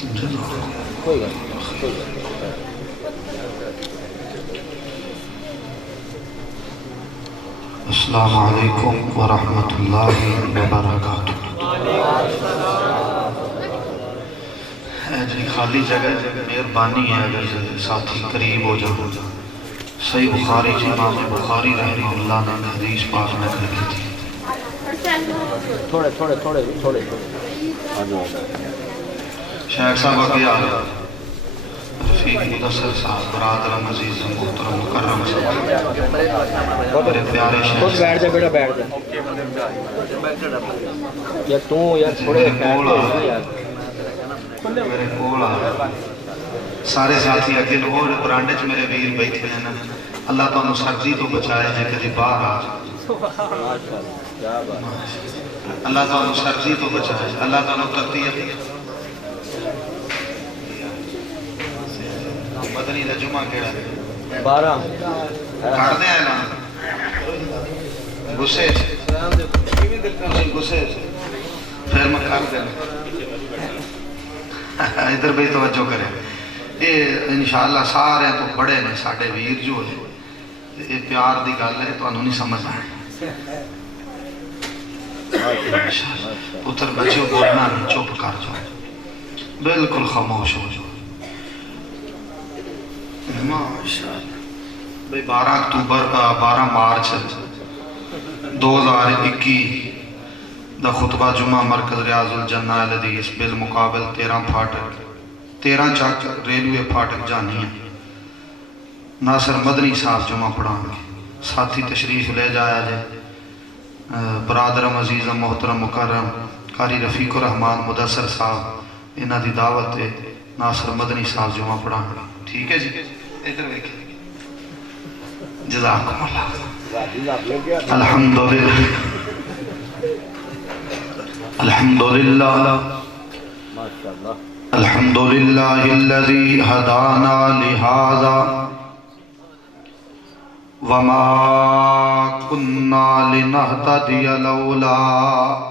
کوئی بات نہیں. السلام علیکم ورحمۃ اللہ وبرکاتہ. جی خالی جگہ مہربانی ہے اگر ساتھی قریب ہو جاؤ. صحیح بخاری جی امام بخاری رحمہ اللہ نے حدیث پاک میں لکھی تھی. تھوڑے تھوڑے تھوڑے تھوڑے شیخ صاحب آگے آ رہے رفیق مدثر صاحب برادر عزیز محترم مکرم صاحب میرے پیارے شیخ خود بیٹھ جا بیٹا بیٹھ جا یا تو یا تھوڑے میرے کول آ سارے ساتھی اگے اور برانڈے چ میرے ویر بیٹھے ہیں. اللہ تعالیٰ سردی تو بچائے جے کدی باہر آ اللہ تعالیٰ سردی تو بچائے. اللہ تعالیٰ کرتی ہے مدنی دا جمعہ کیڑا ہے 12 کر دیں اعلان غصے غصے پھر میں کر دیں. ادھر بھی توجہ کریں. یہ انشاءاللہ سارے تو بڑے نے ساڑھے ویر جو ہے یہ پیار دی گل ہے تو انہوں نہیں سمجھ آئے. پتر بچوں بولنا نہیں چپ کر جاؤ بالکل خاموش ہو جاؤ. ماشاءاللہ 12 اکتوبر 12 مارچ 2021 دا خطبہ جمعہ مرکز ریاض الجنہ الحدیث بالمقابل 13 پھاٹک 13 چک ریلوے پھاٹک جانی ہے. ناصر مدنی صاحب جمعہ پڑھان گے. ساتھی تشریف لے جایا جائے برادرم عزیزم محترم مکرم قاری رفیق الرحمان مدثر صاحب انہاں دی دعوت ہے. ناصر مدنی صاحب جمعہ پڑھان گے. ٹھیک ہے جی ادھر دیکھیں جزاکم اللہ. الحمدللہ الحمدللہ الحمدللہ الذی ہدانا لہذا وما كنا لنهتدي لولا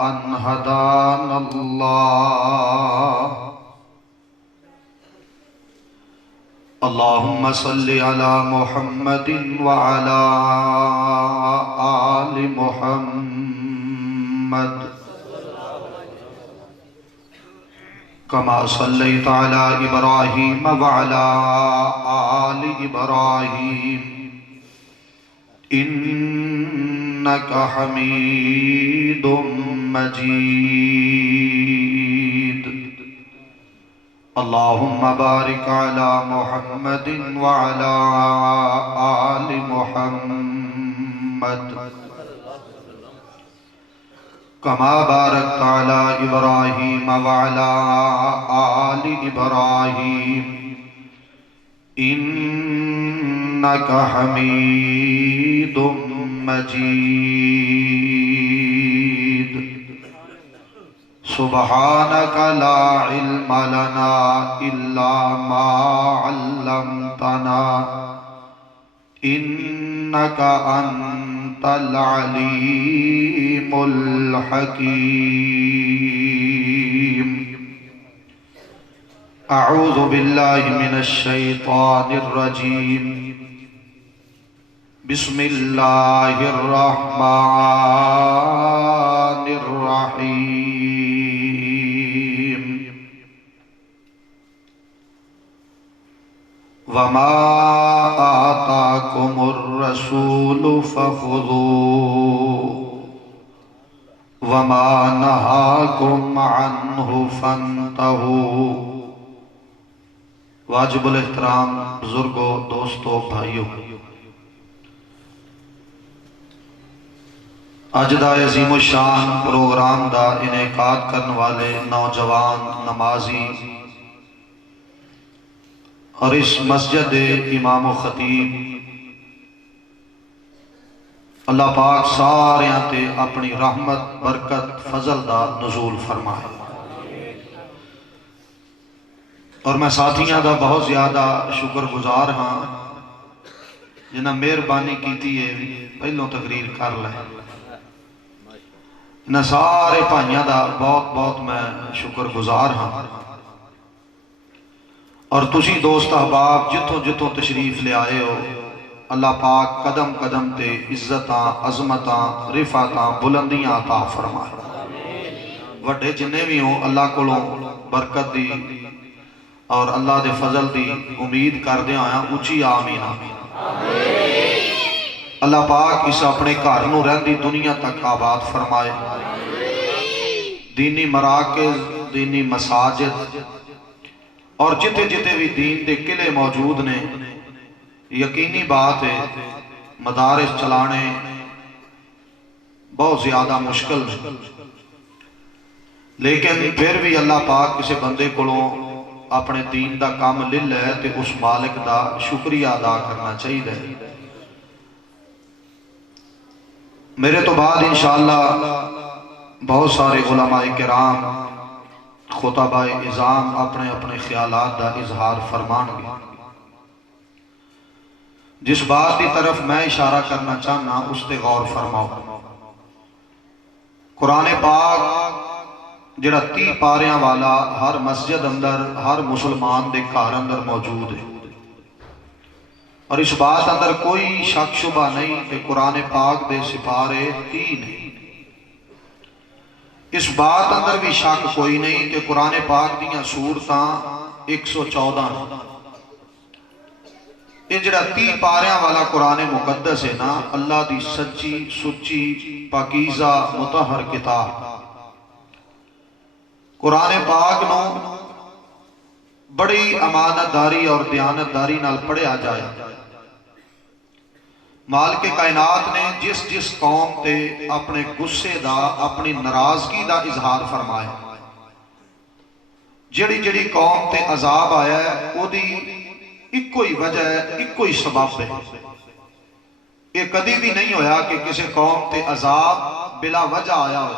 ان هدانا الله. اللهم صل على محمد وعلى آل محمد كما صليت على إبراهيم وعلى آل إبراهيم إنك حميد مجيد. اللهم بارك على محمد وعلى آل محمد كما باركت على إبراهيم وعلى آل إبراهيم إنك حميد مجيد. سبحانك لا علم لنا إلا ما علمتنا إنك أنت العليم الحكيم. أعوذ بالله من الشيطان الرجيم. بسم الله الرحمن الرحيم. وما آتاكم الرسول فخذوه وما نهاكم عنه فانتهوا. واجب الاحترام بزرگوں دوستوں بھائیوں، اج دا عظیم الشان پروگرام دا انعقاد کرنے والے نوجوان نمازی اور اس مسجد دے امام و خطیب اللہ پاک سارے تے اپنی رحمت برکت فضل دا نزول فرمائے. اور میں ساتھیاں دا بہت زیادہ شکر گزار ہاں جنہاں مہربانی کیتی ہے پہلوں تقریر کر لے. انہاں سارے بھائیاں دا بہت بہت میں شکر گزار ہاں اور تسی دوست احباب جتوں جتوں تشریف لے آئے ہو، اللہ پاک قدم قدم تے عزتاں، عظمتاں، رفعتاں، بلندیاں عطا فرمائے۔ وڈے جننے بھی ہوں اللہ کولوں برکت دی اور اللہ دے فضل دی امید کر دے آیا، اچھی آمین آمین۔ اللہ پاک اس اپنے گھر نو رہندی دنیا تک آباد فرمائے، دینی مراکز، دینی مساجد اور جتے جتے بھی دین دے قلعے موجود نے، یقینی بات ہے مدارس چلانے بہت زیادہ مشکل ہے، لیکن پھر بھی اللہ پاک کسی بندے کولوں اپنے دین دا کام لے لے تے اس مالک دا شکریہ ادا کرنا چاہیے۔ میرے تو بعد انشاءاللہ بہت سارے علماء کرام، خطباء اعظام اپنے اپنے خیالات دا اظہار فرمان گے۔ جس بات کی طرف میں اشارہ کرنا چاہنا اس تے غور فرماؤ۔ قرآن پاک جڑا 30 پاریاں والا ہر مسجد اندر، ہر مسلمان دے گھر اندر موجود ہے، اور اس بات اندر کوئی شک شبہ نہیں کہ قرآن پاک دے سپارے 3 ہیں۔ اس بات اندر بھی شک کوئی نہیں کہ قرآن پاک دیاں سورتاں 114 ہیں۔ یہ جڑا 30 پاریاں والا قرآن مقدس ہے نا، اللہ دی سچی سچی پاکیزہ مطہر کتاب۔ قرآن پاک نو بڑی امانت داری اور دیانت داری نال پڑھیا جائے۔ مالک کائنات نے جس جس قوم تے اپنے غصے دا، اپنی ناراضگی دا اظہار فرمایا، جڑی جڑی قوم تے عذاب آیا ہے وہ دی ایک کوئی وجہ ہے، ایک کوئی سبب ہے۔ یہ کدی بھی نہیں ہویا کہ کسی قوم تے عذاب بلا وجہ آیا ہو۔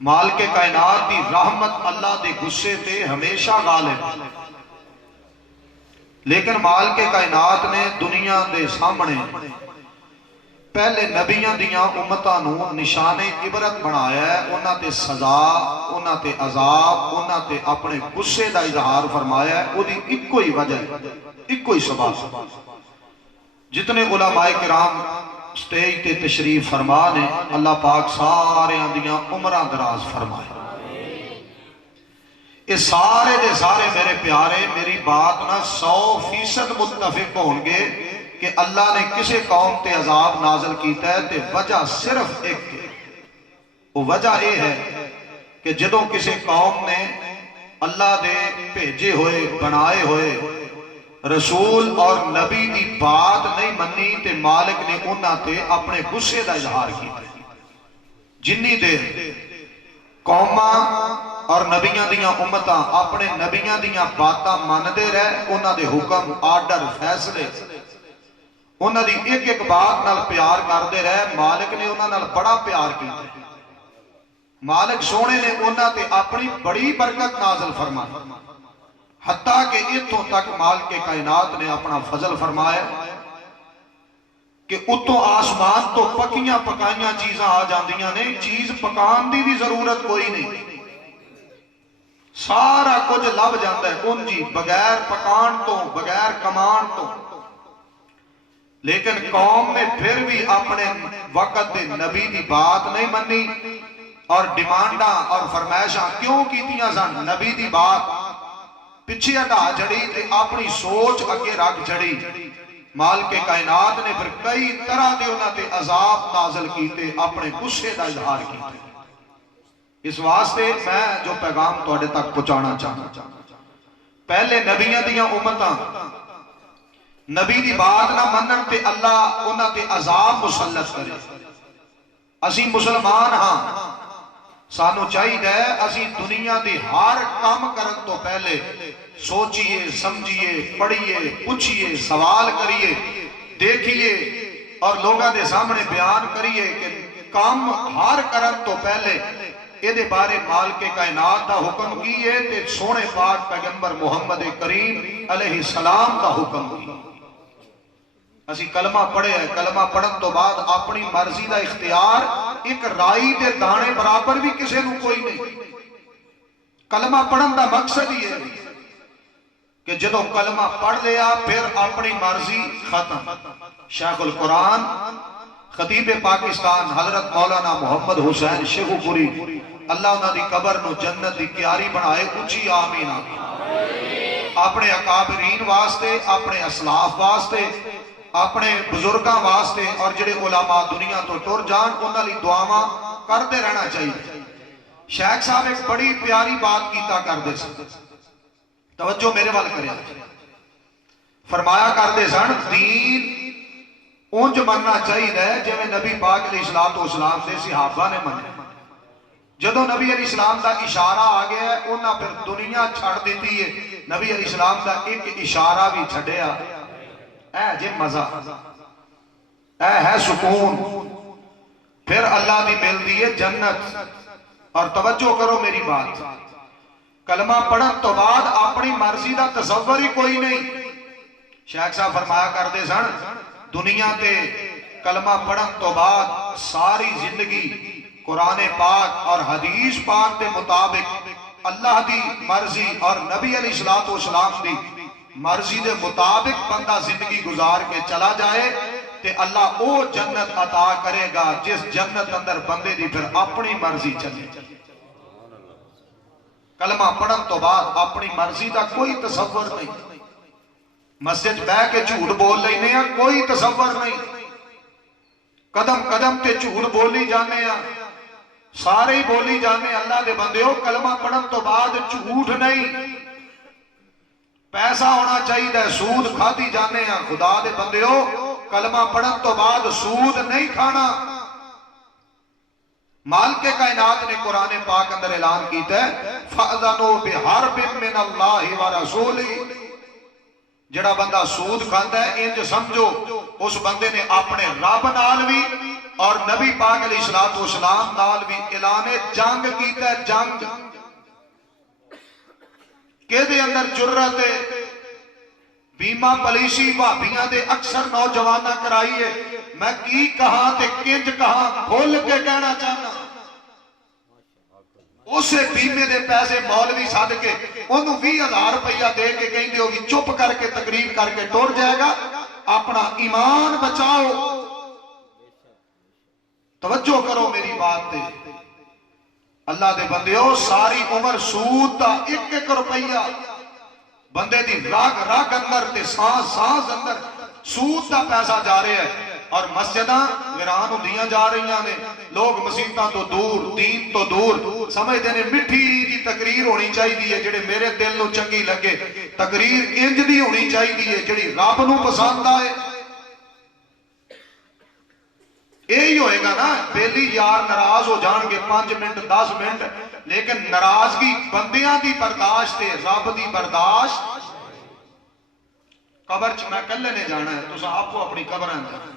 مالک کائنات دی رحمت اللہ دے غصے تے ہمیشہ غالب، لیکن مالک کائنات نے دنیا دے سامنے پہلے نبیاں دیاں امتاں نو نشان عبرت بنایا ہے، انہاں تے سزا، انہاں تے عذاب، انہاں تے اپنے غصے دا اظہار فرمایا ہے۔ وہ دی ایک کوئی وجہ ہے، ایک کوئی سبب۔ جتنے علماء کرام سٹیج تے تشریف فرما نے، اللہ پاک سارے دیاں عمرہ دراز فرمائے۔ یہ سارے دے سارے میرے پیارے میری بات نہ 100% متفق ہوں گے کہ اللہ نے کسی قوم تے عذاب نازل کیتا ہے تے وجہ صرف ایک ہے۔ وہ وجہ یہ ہے کہ جدوں کسی قوم نے اللہ دے بھیجے ہوئے بنائے ہوئے رسول اور نبی دی بات نہیں منی تے مالک نے انہاں تے اپنے غصے دا اظہار کیا۔ جنی دیر قوماں اور نبیاں دیاں امتاں اپنے نبیاں دیاں باتاں ماندے رہے، انہاں دے حکم، آرڈر، فیصلے، انہاں دی ایک ایک بات نال پیار کردے رہے، مالک نے انہاں نال بڑا پیار کیتا۔ مالک سونے نے انہاں تے اپنی بڑی برکت نازل فرمائی، حتیٰ کہ اتوں تک مالک کائنات نے اپنا فضل فرمایا کہ اتوں آسمان تو پکیاں پکائیاں چیزاں آ جاندیاں نے، چیز پکان دی بھی ضرورت کوئی نہیں، سارا کچھ لب جاندہ ہے انجی، بغیر پکان تو، بغیر کمان تو۔ لیکن قوم نے پھر بھی اپنے وقت دے نبی دی بات نہیں منی اور ڈیمانڈاں اور فرمائشاں کیوں کیتیاں سن؟ نبی دی بات پچھے ہٹا جڑی تے اپنی سوچ اگے رکھ جڑی۔ مالک کائنات نے پھر کئی طرح دے انہاں تے عذاب نازل کیتے، اپنے غصے دا اظہار کیتے۔ اس واسطے میں جو پیغام توڑے تک پہنچانا چاہتا، پہلے نبیاں دیاں امتاں نبی دی بات نہ منن تے اللہ انہاں تے عذاب مسلط کرے۔ اسی مسلمان ہاں، سانو چاہیے اسی دنیا دی ہر کام کرن تو پہلے سوچئے، سمجھئے، پڑھئے، پوچھئے، سوال کریے، دیکھئے اور لوگاں دے سامنے بیان کریے کہ کام ہر کرن تو پہلے یہ دے بارے مالک کائنات دا حکم کیے تے سونے پاک پیغمبر محمد کریم علیہ السلام دا حکم کیے۔ اسی کلمہ پڑھے ہیں، کلمہ پڑھن تو بعد اپنی مرضی دا اختیار ایک رائی دے دانے برابر بھی کسے نو کوئی نہیں۔ کلمہ پڑھن دا مقصد ہی ہے کہ جدو کلمہ پڑھ لیا پھر اپنی مرضی ختم. شیخ القرآن خطیب پاکستان حضرت مولانا محمد حسین شیخو پوری اللہ انہاں دی قبر نو جنت دی کیاری بنائے. اچھی آمین. اپنے اکابرین واسطے، اپنے اسلاف واسطے، اپنے بزرگاں واسطے اور جڑے علماء دنیا تو ٹر جان انہاں لی دعاواں کرتے رہنا چاہیے. شیخ صاحب ایک بڑی پیاری بات کیتا کردے سن، توجہ میرے وال کریا. فرمایا کردے سن دین اونج مننا چاہیے جی میں نبی پاک علیہ السلام دے صحابہ نے مننے. جدو نبی علیہ السلام دا اشارہ آ گیا ہے انہاں پھر دنیا چھڑ دیتی ہے. نبی علیہ السلام دا ایک اشارہ بھی چھڑیا، اے جے مزہ، اے ہے سکون، پھر اللہ دی مل دیئے جنت. اور توجہ کرو میری بات، کلمہ پڑھن تو بعد اپنی مرضی دا تصور ہی کوئی نہیں. شیخ صاحب فرمایا کردے سن دنیا تے کلمہ پڑھن تو بعد ساری زندگی قرآن پاک اور حدیث پاک دے مطابق اللہ دی مرضی اور نبی علیہ السلام دی مرضی دے مطابق بندہ زندگی گزار کے چلا جائے تے اللہ او جنت عطا کرے گا جس جنت اندر بندے دی پھر اپنی مرضی چلے. کلمہ پڑھن تو بعد اپنی مرضی دا کوئی تصور نہیں. مسجد بہ کے جھوٹ بول لینے ہیں کوئی تصور نہیں. قدم قدم تے جھوٹ بولی جانے ہیں، سارے ہی بولی جانے. اللہ دے بندے ہو کلمہ پڑھن تو بعد جھوٹ نہیں. پیسہ ہونا چاہیے سود کھا دی جانے ہیں. خدا دے بندے ہو کلمہ پڑھن تو بعد سود نہیں کھانا. مالک کائنات نے قرآن پاک اندر اعلان کیتا ہے فَأَذَنُوا بِحَرْبٍ مِّنَ اللَّهِ وَرَسُولِهِ. جڑا بندہ سود کھاندا ہے انج سمجھو اس بندے نے اپنے رب نال بھی اور نبی پاک علیہ السلام نال بھی اعلان جنگ کیتا ہے. جنگ کہ دے اندر جرت بیمہ پلیسی بھابیاں دے اکثر نوجوانہ کرائی ہے. میں کی کہاں تے کنج کہاں کھول کے کہنا چاہنا. اسے بیمے دے پیسے مولوی ساتھ کے انہوں 20,000 روپیہ دے کے کہیں دے ہوگی چپ کر کے تقریر کر کے ٹور جائے گا. اپنا ایمان بچاؤ. توجہ کرو میری بات دے. اللہ دے بندے ہو ساری عمر سود دا 1-1 روپیہ بندے دی راگ راگ اندر تے سانس سانس اندر سود دا پیسہ جا رہے ہیں. اور مسجداں ویران ہوندیاں جا رہی ہیں. لوگ مسیحتاں تو دور دین تو دور سمجھتے ہیں مٹھی دی تقریر ہونی چاہیے جڑے میرے دل نو چنگی لگے. تقریر انج دی ہونی چاہیے جڑی رب نو پسند آئے. یہی ہوئے گا نا. بیلی یار ناراض ہو جان گے 5 منٹ 10 منٹ لیکن ناراضگی بندیاں دی برداشت ہے رب دی برداشت. قبر چ میں کلے نے جانا ہے تو آپ کو اپنی قبر اندر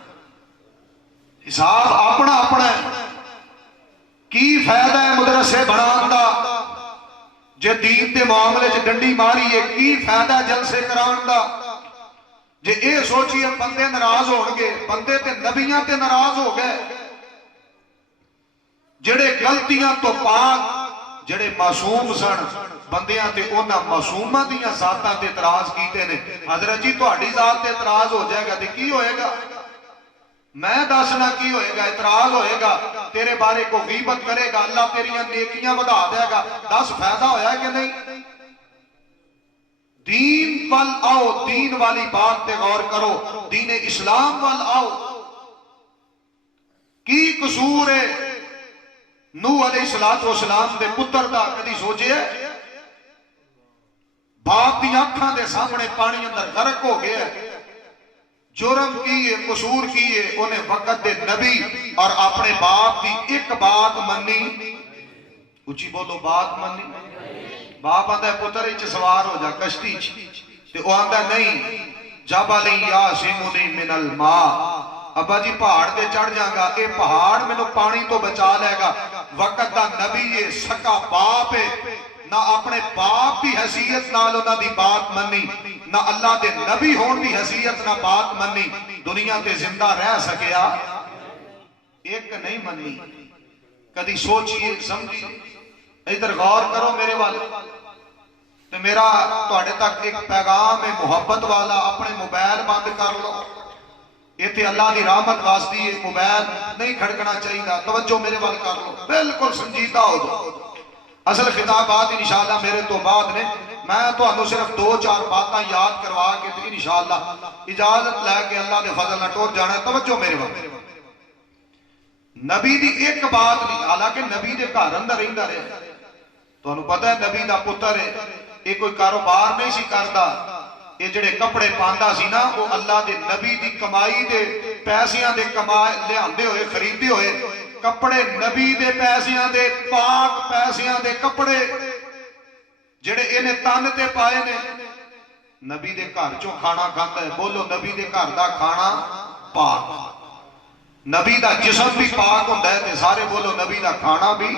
حساب اپنا اپنا ہے. کی فائدہ ہے مدرسے بنان دا جے دین دے معاملے چ ڈنڈی ماری ہے. کی فائدہ جلسے کران دا جے اے سوچیے بندے ناراض ہون گے. بندے تے نبیاں تے ناراض ہو گئے جڑے غلطیاں تو پاک جڑے معصوم سن بندیاں تے اونا معصومہ دیاں ذاتاں تے اعتراض کیتے نے. حضرت جی تہاڈی ذات تے اعتراض ہو جائے گا تے کی ہوئے گا؟ میں دسنا کی ہوئے گا. اعتراض ہوئے گا تیرے بارے کو غیبت کرے گا اللہ تیریاں نیکیاں بڑھا دے گا. 10 فائدہ ہویا ہے کہ نہیں؟ دین وال آؤ. دین والی بات تے غور کرو. دین اسلام وال آؤ. کی قصور ہے نوح علیہ السلام دے پتر دا کدی سوچے باپ دی آنکھاں دے سامنے پانی اندر غرق ہو گیا. جرم کیے قصور کیے انہیں وقت دے نبی اور اپنے باپ دی ایک بات منی. اچھی بولو بات منی. باپ آندہ ہے پتر اچھ سوار ہو جا کشتی تے وہ آندہ نہیں جبلی یاسمنی من الماء. ابا جی پہاڑ تے چڑھ جاں گا اے پہاڑ میں نو پانی تو بچا لے گا. وقت دا نبی یہ سکا باپ ہے نہ اپنے باپ دی حیثیت نال انہاں دی بات منی نہ اللہ دے نبی ہون دی حیثیت نہ بات منی. دنیا تے زندہ رہ سکیا ایک نہیں منی. کدی سوچئے سمجھئے ادھر غور کرو میرے والے. تو میرا تواڈے تک ایک پیغام ہے محبت والا، اپنے موبائل بند کر لو، یہ تے اللہ دی رحمت واسطی ہے، موبائل نہیں کھڑکنا چاہیے، توجہ میرے وال کر لو، بالکل سنجیدہ ہو جاؤ۔ اصل خطابات انشاءاللہ میرے تو بعد نے، میں تو انہوں صرف 2-4 باتاں یاد کروا کے تو انشاءاللہ اجازت لے کے اللہ دے فضل نہ ٹور جانا ہے۔ توجہ میرے وال، نبی دی ایک بات نہیں، حالانکہ نبی دے گھر اندر رہندا رہے، تو انہوں پتہ ہے نبی دا پتر ہے، یہ کوئی کاروبار نہیں سی کردا، یہ جڑے کپڑے پاندا سی نا وہ اللہ دے نبی دی کمائی دے پیسیاں دے کمائے لے آندے ہوئے خریدے ہوئے کپڑے، نبی دے پیسیاں دے پاک پیسیاں دے کپڑے جڑے انہیں تن تے پائے نے، نبی دے گھر چوں کھانا کھاندا ہے، بولو نبی دے گھر دا کھانا پاک، نبی دا جسم بھی پاک ہوندا ہے تے سارے بولو نبی دا کھانا بھی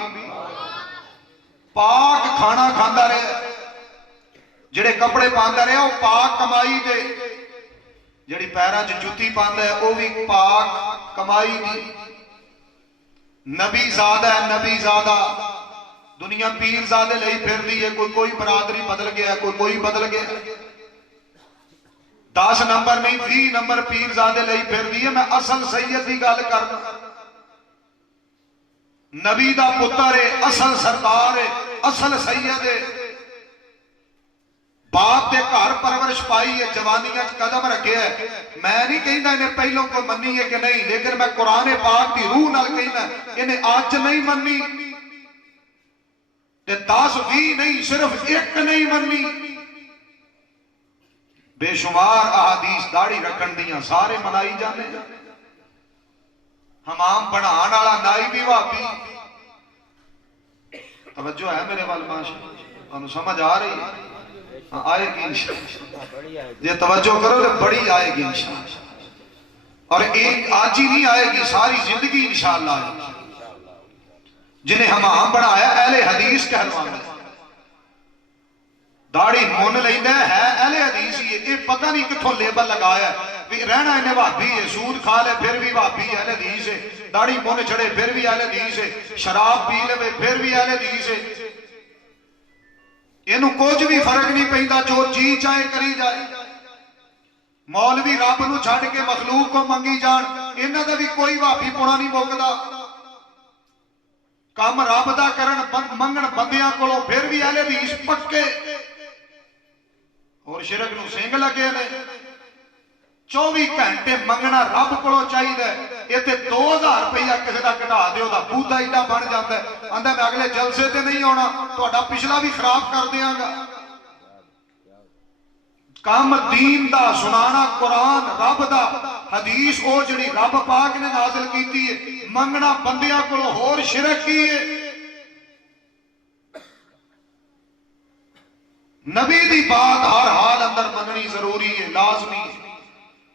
پاک کھانا کھاندا رہے، جڑے کپڑے پاندا رہے وہ پاک کمائی دے، جڑی پیراں چ جُتی پاندا ہے وہ بھی پاک کمائی دی، نبی زادہ ہے، نبی زادہ، دنیا پیر زادے لئی پھر دی ہے، کوئی برادری بدل گیا ہے، کوئی بدل گیا ہے، 10 نمبر نہیں 20 نمبر پیر زادے لئی پھر دی ہے، میں اصل سید دی گل کرنا، نبی دا پتر ہے، اصل سردار ہے، اصل سید ہے، باپ دے گھر پرورش پائی ہے، جوانیاں قدم رکھے ہے، میں نہیں کہنا انہیں پہلوں کو منی ہے کہ نہیں، لیکن میں قرآن پاک دی روح نال کہنا انہیں آج نہیں منی، 10-20 نہیں، صرف ایک نہیں منی، بے شمار احادیث داڑھی رکھن دیاں سارے منائی جانے، حمام بنان والا نائی بھی وہابی، توجہ ہے میرے وال ماشاءاللہ، انہوں سمجھ آ رہی ہے، آئے گی انشاءاللہ، یہ توجہ کرو کہ بڑی آئے گی انشاءاللہ، اور ایک آج ہی نہیں آئے گی، ساری زندگی انشاءاللہ آئے گی، جنہیں حمام بنایا اہل حدیث کہلوانا ہے، داڑھی مون لیندہ ہے اہل حدیث ہی ہے، یہ پتہ نہیں کتھوں لیبل لگایا ہے، رہنا انہیں وہابی ہے، سود کھا لے پھر بھی وہابی اہل حدیث ہے، داڑھی مون چھڑے پھر بھی اہل حدیث ہے، شراب پی لے پھر بھی اہل حدیث ہے، انہوں کچھ بھی فرق نہیں پہنتا، جو جی چاہے کری جائے، مولوی رب نو چھڑ کے مخلوق کو منگی جان، انہاں دا بھی کوئی وہابی پونا نہیں موکدا، کام رب دا کرن منگن بندیاں کولوں پھر بھی اہل حدیث پکے، اور شرک نو سنگ لگے نے، 24 گھنٹے منگنا رب کولوں چاہیے، یہ تے 2000 روپیہ کسی دا کٹا دیو دا بوتا ایڈا بن جاتا ہے، آندہ میں اگلے جلسے تے نہیں ہونا، تو اڈا پچھلا بھی خراب کر دیاں گا، کام دین دا سنانا قرآن رب دا حدیث او جڑی رب پاک نے نازل کیتی ہے، منگنا بندیاں کولوں ہور شرک کی ہے، نبی دی بات ہر حال اندر منگنی ضروری ہے، لازمی ہے،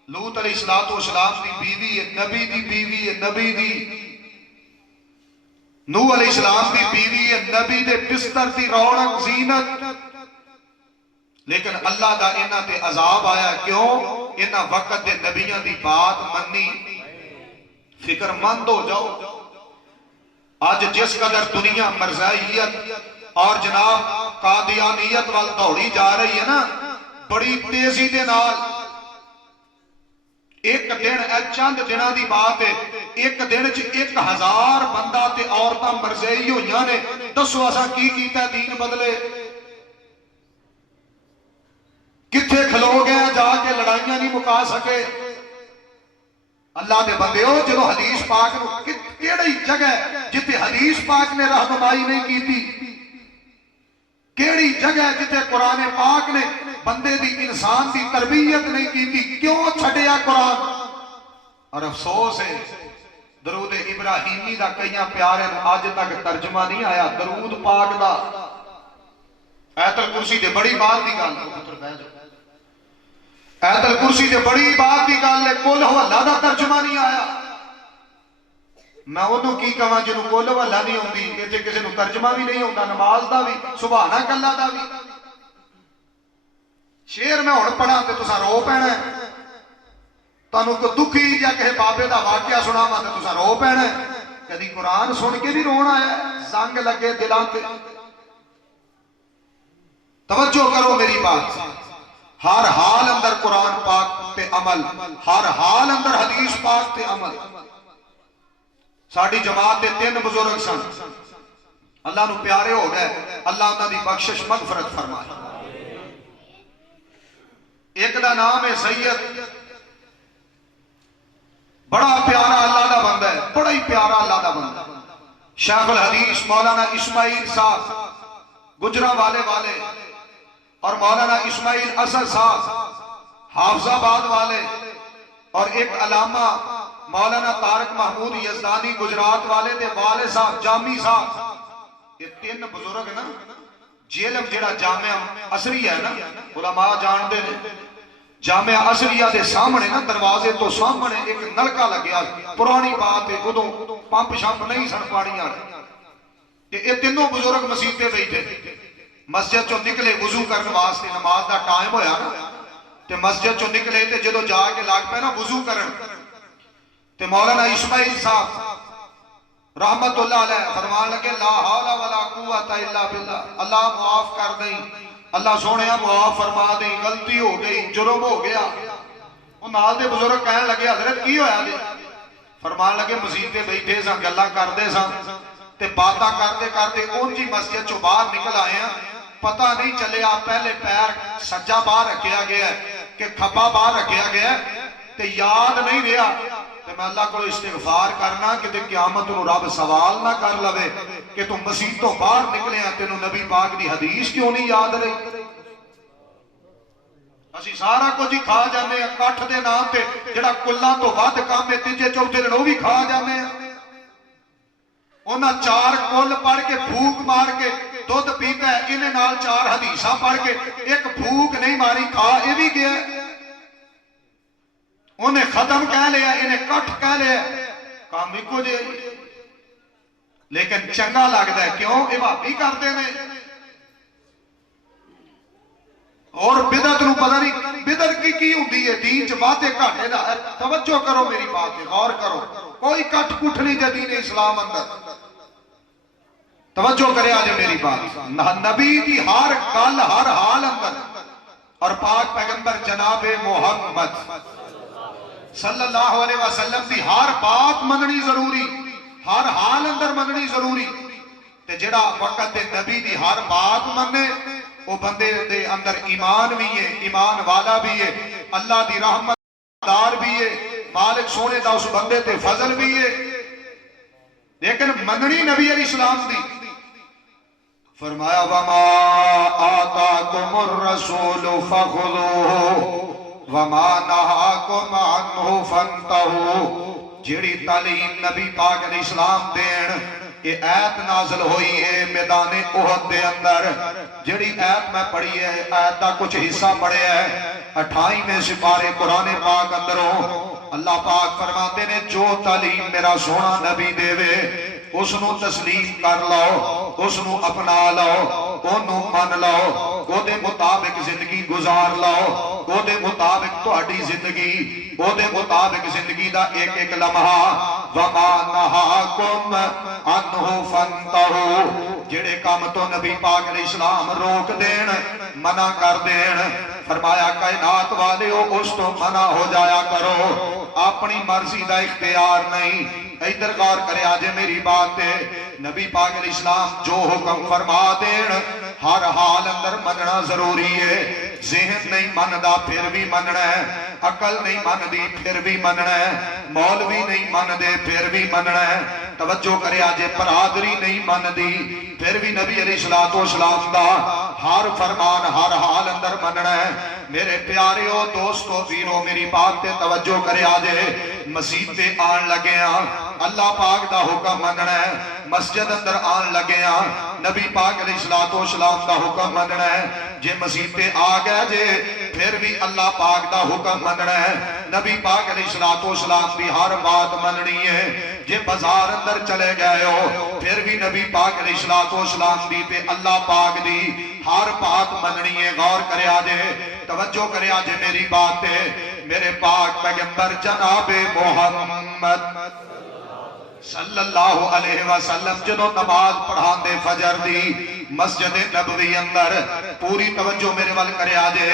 لوط علیہ السلام دی بیوی ہے، نبی دی بیوی ہے، نبی دی، نوح علیہ السلام دی بیوی ہے، نبی دے بستر دی رونق زینت، لیکن اللہ دا انہاں تے عذاب آیا، کیوں؟ انہاں وقت دے نبیاں دی بات منی، فکر مند ہو جاؤ، آج جس قدر دنیا مرزائیت اور جناب قادیانیت وال دوڑی جا رہی ہے نا، بڑی تیزی دے نال، ایک دن چند دنوں دی بات ہے، ایک دن 1000 بندہ تے عورتاں مرزائی ہوئیاں نے، دسو اساں کی کیتا دین بدلے، کتھے کھلو گیا جا کے لڑائیاں نہیں مکا سکے، اللہ دے بندے ہو جنہوں حدیث پاک نو کیڑی جگہ جتے حدیث پاک نے رہنمائی نہیں کی تھی، کیڑی جگہ جتے قرآن پاک نے بندے دی انسان دی تربیت نہیں کی تھی، کیوں چھڑیا قرآن؟ اور افسوس ہے درود ابراہیمی دا کئیاں پیارے آج تک ترجمہ نہیں آیا، درود پاک دا ایت الکرسی دے بڑی بات دی گل، ایت الکرسی دے بڑی بات دی گل ہے، قل ہو اللہ دا ترجمہ نہیں آیا، میں انہوں کی کہاں جنہوں قل ہو اللہ نہیں ہوندی، یہ کسی نو ترجمہ بھی نہیں ہوندہ، نماز دا بھی، سبحانک اللہ دا بھی، شیر میں ہون پڑھا تے تسا رو پینا ہے، تانوں کو دکھی یا کہے بابے دا واقعہ سنا تے تسا رو پینا ہے، کدی قرآن سن کے بھی رونا ہے، زنگ لگے دلان تے، توجہ کرو میری بات، ہر حال اندر قرآن پاک تے عمل، ہر حال اندر حدیث پاک تے عمل۔ ساڑھی جماعت دے 3 بزرگ سن، اللہ نو پیارے ہو گئے، اللہ انہاں دی بخشش مغفرت فرمائے۔ ایک دا نام ہے سید، بڑا پیارا اللہ دا بندہ ہے، بڑا ہی پیارا اللہ دا بندہ ہے، شیخ الحدیث مولانا اسماعیل صاحب گجرانوالے والے، اور مولانا اسماعیل اسد صاحب حافظ آباد والے، اور ایک علامہ مولانا طارق محمود یزدانی گجرات والے دے والے صاحب جامی صاحب۔ یہ 3 بزرگ نا، جیلم جڑا جامعہ عصریہ ہے نا، علماء جان دے نے، جامعہ عصریہ دے سامنے نا، دروازے تو سامنے ایک نلکا لگیا، پرانی بات ہے، ادھوں پمپ شمپ نہیں سن پاڑیاں، یہ 3 بزرگ مسجد تے بیٹھے، مسجد چو نکلے وضو کرنے واسطے، نماز دا ٹائم ہویا نا، تے مسجد چو نکلے تے جدو جا کے لاگ پہ نا وضو کرن، تے مولانا اسماعیل صاحب رحمت اللہ علیہ فرمان لگے لا حول ولا قوت الا باللہ، اللہ معاف کر دیں، اللہ سونے معاف فرما دیں، غلطی ہو گئی، جرم ہو گیا۔ وہ نال دے بزرگ کہنے لگے حضرت کی ہویا دے؟ فرمان لگے مسجد تے بیٹھے سن، گلاں کردے سن، تے باتاں کرتے کرتے اونجی مسجد چو باہر نکل آئے ہیں، پتہ نہیں چلیا پہلے پیر سجا باہر رکھیا گیا ہے کہ کھپا باہر رکھیا گیا ہے، تے یاد نہیں رہا، تے میں اللہ کو استغفار کرنا کہ تے قیامت نو رب سوال نہ کر لوے کہ تم مسجد تو باہر نکلے ہیں، تینوں نبی پاک دی حدیث کیوں نہیں یاد رہی؟ اسی سارا کچھ ہی کھا جانے ہیں، کٹھ دے نام تے جڑا کلاں تو ود کام ہے، تیجے چوتھے دن وہ بھی کھا جانے ہیں۔ انہاں 4 کل پڑھ کے پھوک مار کے دودھ پیتا ہے، انہیں نال 4 حدیثاں پڑھ کے ایک پھوک نہیں ماری، کھا یہ بھی گیا ہے۔ انہیں ختم کہہ لیا، انہیں کٹھ کہہ لیا، کام ہی کو جے، لیکن چنگا لگتا ہے، کیوں؟ یہ بھابی کرتے ہیں، اور بدعت نو پتہ نہیں بدعت کی ہوندی ہے، دین چ باتیں گھاٹے دا۔ توجہ کرو میری بات ہے، غور کرو، کوئی کٹ کٹ نہیں دے دین اسلام اندر، توجہ کرے آج میری بات۔ نبی دی ہر گل ہر حال اندر، اور پاک پیغمبر جناب محمد صلی اللہ علیہ وسلم دی ہر بات مننی ضروری، ہر حال اندر مننی ضروری، تے جڑا وقت دے نبی دی ہر بات مننے وہ بندے دے اندر ایمان بھی ہے، ایمان والا بھی ہے، اللہ دی رحمت دار بھی ہے، مالک سونے دا اس بندے تے فضل بھی ہے، لیکن مننی نبی علیہ السلام دی۔ فرمایا وما آتاکم الرسول فخذوہ وما نہاکم عنہ فانتہوا۔ جیڑی تعلیم نبی پاک علیہ السلام دین، یہ آیت نازل ہوئی ہے میدان احد دے اندر، جیڑی آیت میں پڑھی ہے، آیت دا کچھ حصہ پڑھے ہے 28ویں سپارے قرآن پاک اندروں، اللہ پاک فرماتے نے جو تعلیم میرا سونا نبی دے وے اس نو تسلیم کر لاؤ، اس نو اپنا لاؤ، انہوں من لاؤ، او دے مطابق زندگی گزار لاؤ، او دے مطابق تو اڈی زندگی، او دے مطابق زندگی دا ایک ایک لمحہ۔ وَمَا نَهَاكُمْ عَنْهُ فَانْتَهُوا، جڑے کام تو نبی پاک علیہ السلام روک دین، منع کر دین، فرمایا کائنات والے ہو اس تو منع ہو جایا کرو، اپنی مرضی دا اختیار نہیں۔ ادھر غور کرے آجے میری بات ہے، نبی پاک علیہ السلام جو حکم فرما دین ہر حال اندر مننا ضروری ہے۔ ذہن نہیں مندہ پھر بھی مننا ہے، عقل نہیں مندی پھر بھی مننا ہے، مولوی نہیں مندے پھر بھی مننا ہے، توجہ کرے آجے برادری نہیں مندی پھر بھی نبی علیہ السلام دا ہر فرمان ہر حال اندر مننا ہے۔ میرے پیاریو دوستو ویرو میری بات تے توجہ کرے آجے، مسجد تے آن لگے ہاں اللہ پاک دا حکم مننا ہے، مسجد اندر آن لگے ہاں نبی پاک علیہ السلام دا حکم مننا ہے، جے مسجد تے آ گیا جے پھر بھی اللہ پاک دا حکم مننا ہے، نبی پاک علیہ السلام دی ہر بات مننی ہے، جے بازار اندر چلے گئے ہو پھر بھی نبی پاک علیہ السلام دی تے اللہ پاک دی ہر بات مننی ہے۔ غور کرے آجے، توجہ کرے آجے میری بات ہے، میرے پاک پیغمبر جناب محمد صلی اللہ علیہ وسلم جنہوں نماز پڑھان دے فجر دی مسجد نبوی اندر پوری توجہ میرے وال کرے آجے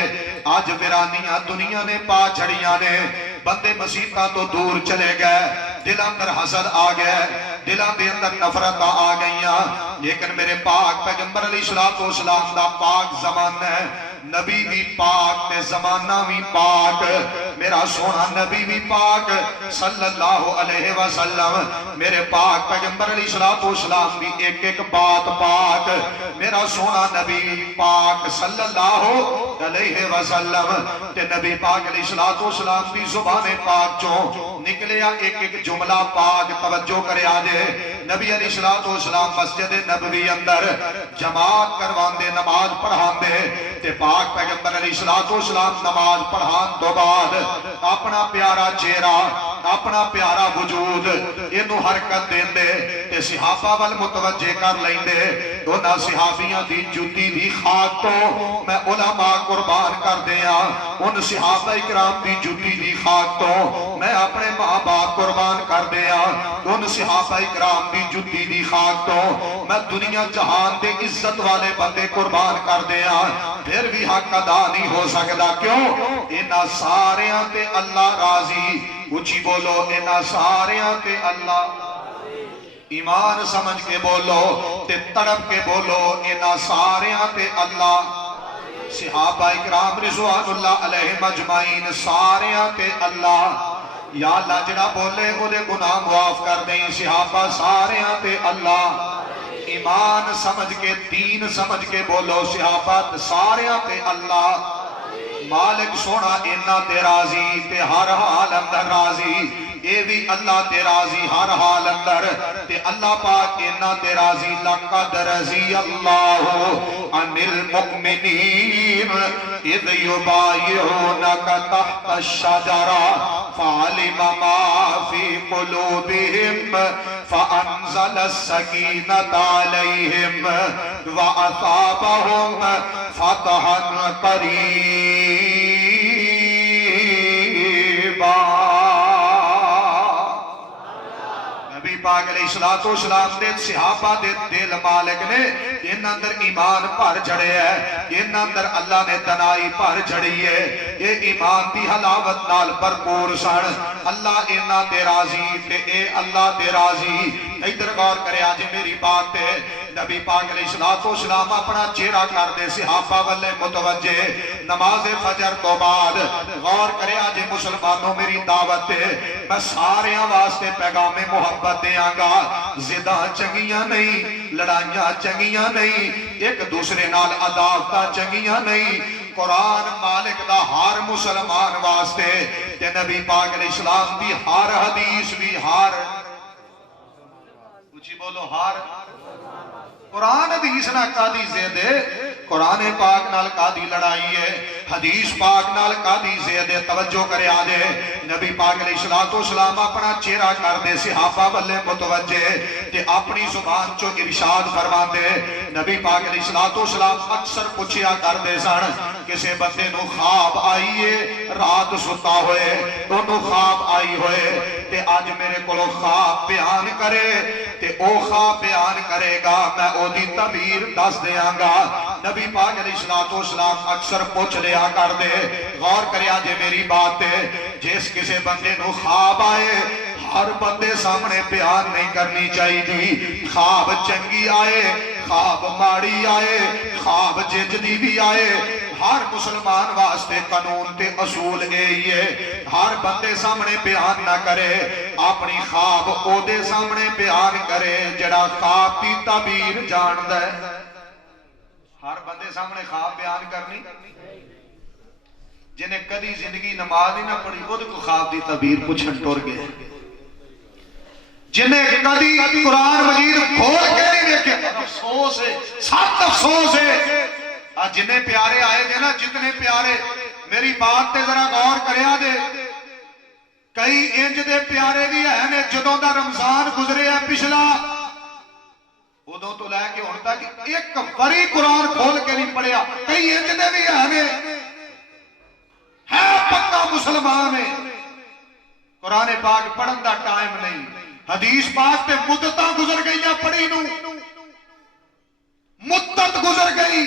آج ویرانیاں دنیا نے پا چھڑیاں نے بندے مسیحتہ تو دور چلے گئے دل اندر حسد آ گئے دلان دے اندر نفرت آ گئیاں لیکن میرے پاک پیغمبر علیہ السلام دا پاک زمانہ ہے نبی بھی پاک تے زمانہ بھی پاک میرا سونا نبی بھی پاک صلی اللہ علیہ وسلم میرے پاک پیغمبر علیہ السلام بھی ایک ایک بات پاک میرا سونا نبی بھی پاک صلی اللہ علیہ وسلم تے نبی پاک علیہ السلام بھی زبان پاک چوں نکلیا ایک ایک جملہ پاک توجہ کرے آجے نبی علیہ السلام مسجد نبوی اندر جماعت کروان دے نماز پڑھان دے تے پاک پیغمبر علیہ السلام نماز پڑھان دو بعد اپنا پیارا چہرہ اپنا پیارا وجود انہوں حرکت دیں دے تے صحابہ والمتوجہ کر لیں دے انہاں صحابیاں دی جوتی دی خاک تو میں علماء قربان کر دیا ان صحابہ اکرام دی جوتی دی خاک تو میں اپنے ماں باپ قربان کر دیا ان صحابہ اکرام دی جوتی دی خاک تو میں دنیا جہان دے عزت والے بندے قربان کر دیا پھر بھی حق ادا نہیں ہو سکتا کیوں انہاں ساریاں تے اللہ راضی اچھی بولو انہاں ساریاں تے اللہ ایمان سمجھ کے بولو تے تڑپ کے بولو انہاں ساریاں تے اللہ صحابہ اکرام رضوان اللہ علیہ مجمعین ساریاں تے اللہ یا اللہ جڑا بولے مجھے گناہ معاف کر دیں صحابہ ساریاں تے اللہ ایمان سمجھ کے دین سمجھ کے بولو صحابہ ساریاں تے اللہ مالک سونا انہا تے راضی تے ہر حال اندر راضی اے بھی اللہ تے راضی ہر حال اندر تے اللہ پاک انہا تے راضی لقد رضی اللہ عن المؤمنین اذ یبایعونک تحت الشجرہ فعلم ما فی قلوبہم فانزل السکینۃ علیہم واصابہم فتحا قریبا پاک علیہ السلام دے صحابہ دے دل مالک نے ان اندر ایمان پر جڑے ہے ان اندر اللہ نے تنائی پر جڑی ہے یہ ایمان دی حلاوت نال بھرپور سن اللہ انہاں تے راضی تے اے اللہ تے راضی ادھر غور کرے آج میری بات ہے نبی پاک علیہ السلام اپنا چہرہ کر دے صحابہ والے متوجہ نماز فجر تو بعد غور کرے آج مسلمانوں میری دعوت ہے میں ساریاں واسطے پیغام محبت دیاں گا زدہ چنگیاں نہیں لڑائیاں چنگیاں نہیں ایک دوسرے نال عداوتہ چنگیاں نہیں قرآن مالک دا ہر مسلمان واسطے کہ نبی پاک علیہ السلام دی ہر حدیث بھی ہر کچھ بولو ہر قرآن حدیث نہ قادی زید ہے قرآن پاک نال قادی لڑائی ہے حدیث پاک نال قادی زید ہے توجہ کرے آجے نبی پاک علیہ السلام اپنا چہرہ کر دے صحابہ والے متوجہ کہ اپنی زبان چو ارشاد فرما دے نبی پاک علیہ السلام اکثر پوچھیا کر دے سن کسے بندے نو خواب آئیے رات ستا ہوئے انہوں خواب آئی ہوئے تے آج میرے کو خواب بیان کرے تے او خواب بیان کرے گا میں او دی تعبیر دس دیاں گا نبی پاک علیہ السلام اکثر پوچھ لیا کر دے غور کرے آجے میری بات ہے جس کسے بندے نو خواب آئے ہر بندے سامنے بیان نہیں کرنی چاہیے دی خواب چنگی آئے خواب ماڑی آئے خواب ججدی بھی آئے ہر مسلمان واسطے قانون تے اصول ہے ہر بندے سامنے بیان نہ کرے اپنی خواب او دے سامنے بیان کرے جڑا خواب دی تعبیر جان دے ہر بندے سامنے خواب بیان کرنی جنہیں کدی زندگی نماز ہی نہ پڑھی خود کو خواب دی تعبیر پوچھن ٹور گئے جنہیں کدی قرآن مجید کھول کے نہیں دیکھے افسوس ہے سخت افسوس ہے جنہیں پیارے آئے گے نا جتنے پیارے میری بات تے ذرا غور کریا دے کئی انج دے پیارے بھی ہیں جدوں دا رمضان گزرے ہے پچھلا ادوں تو لے کے ہن تک ایک بڑی قرآن کھول کے نہیں پڑھیا کئی انج دے بھی ہیں ہے پکا مسلمان ہے قرآن پاک پڑھن دا ٹائم نہیں حدیث پاک تے مدتاں گزر گئیاں پڑھی نو مدت گزر گئی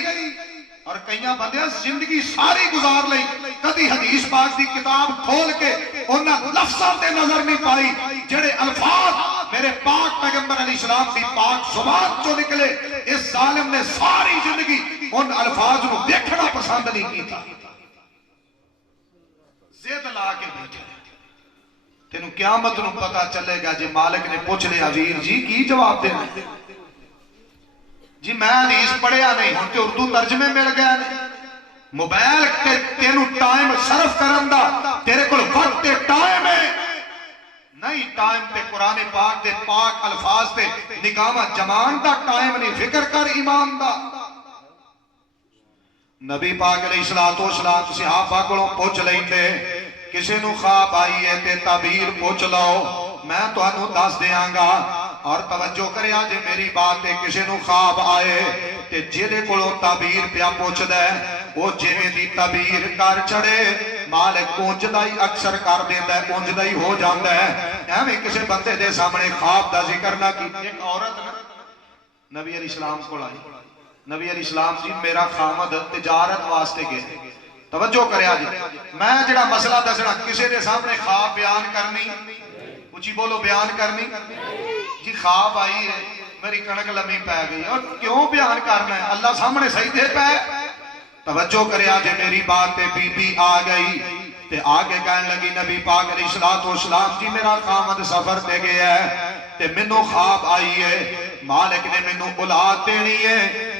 اور کئیاں بندیاں زندگی ساری گزار لئی کدی حدیث پاک دی کتاب کھول کے انہاں لفظاں تے نظر نہیں پائی جڑے الفاظ میرے پاک پیغمبر علیہ السلام دی پاک زبان چوں نکلے اس ظالم نے ساری زندگی ان الفاظ کو دیکھنا پسند نہیں کی تھا زید لا کے بیٹھے تینوں قیامت نو پتا چلے گا جی مالک نے پوچھ لیا ویر جی کی جواب دینا جی میں حدیث پڑھیا نہیں ہوں تے اردو ترجمے مل گیا نہیں موبائل تے تینوں ٹائم صرف کرن دا تیرے کول وقت تے ٹائم ہے نہیں ٹائم تے قرآن پاک دے پاک الفاظ تے نگاہ جمان دا ٹائم نہیں فکر کر ایمان دا نبی پاک علیہ السلام صحابہ کو پوچھ لیندے کسی نو خواب آئی ہے تے تعبیر پوچھ لو میں تو انہوں دس دیاں گا اور توجہ کرے آجے میری بات ہے کسی نو خواب آئے تے جیدے کولو تعبیر پیا پوچھ دے وہ جیوے دی تعبیر کر چڑے مالک پونجدائی اکثر کر دیندہ ہے پونجدائی ہو جاندہ ہے ہمیں کسی بندے دے سامنے خواب دا ذکر نہ کی ایک عورت نبی علیہ السلام کو لائی نبی علیہ السلام جی میرا خامد تجارت واسطے گئے توجہ کرے آجے میں جڑا مسئلہ دسنا کسی دے سامنے خواب بیان کرنی اچھی بولو بیان کرنی جی خواب آئی ہے میری کنک لمحی پہ گئی اور کیوں بیان کرنا ہے اللہ سامنے صحیح دے پہ توجہ کرے آجے میری بات تے بی بی آ گئی تے آگے کہنے لگی نبی پاک علیہ السلام جی میرا خامد سفر دے گیا ہے تے منو خواب آئی ہے مالک نے منو اولاد دینی ہے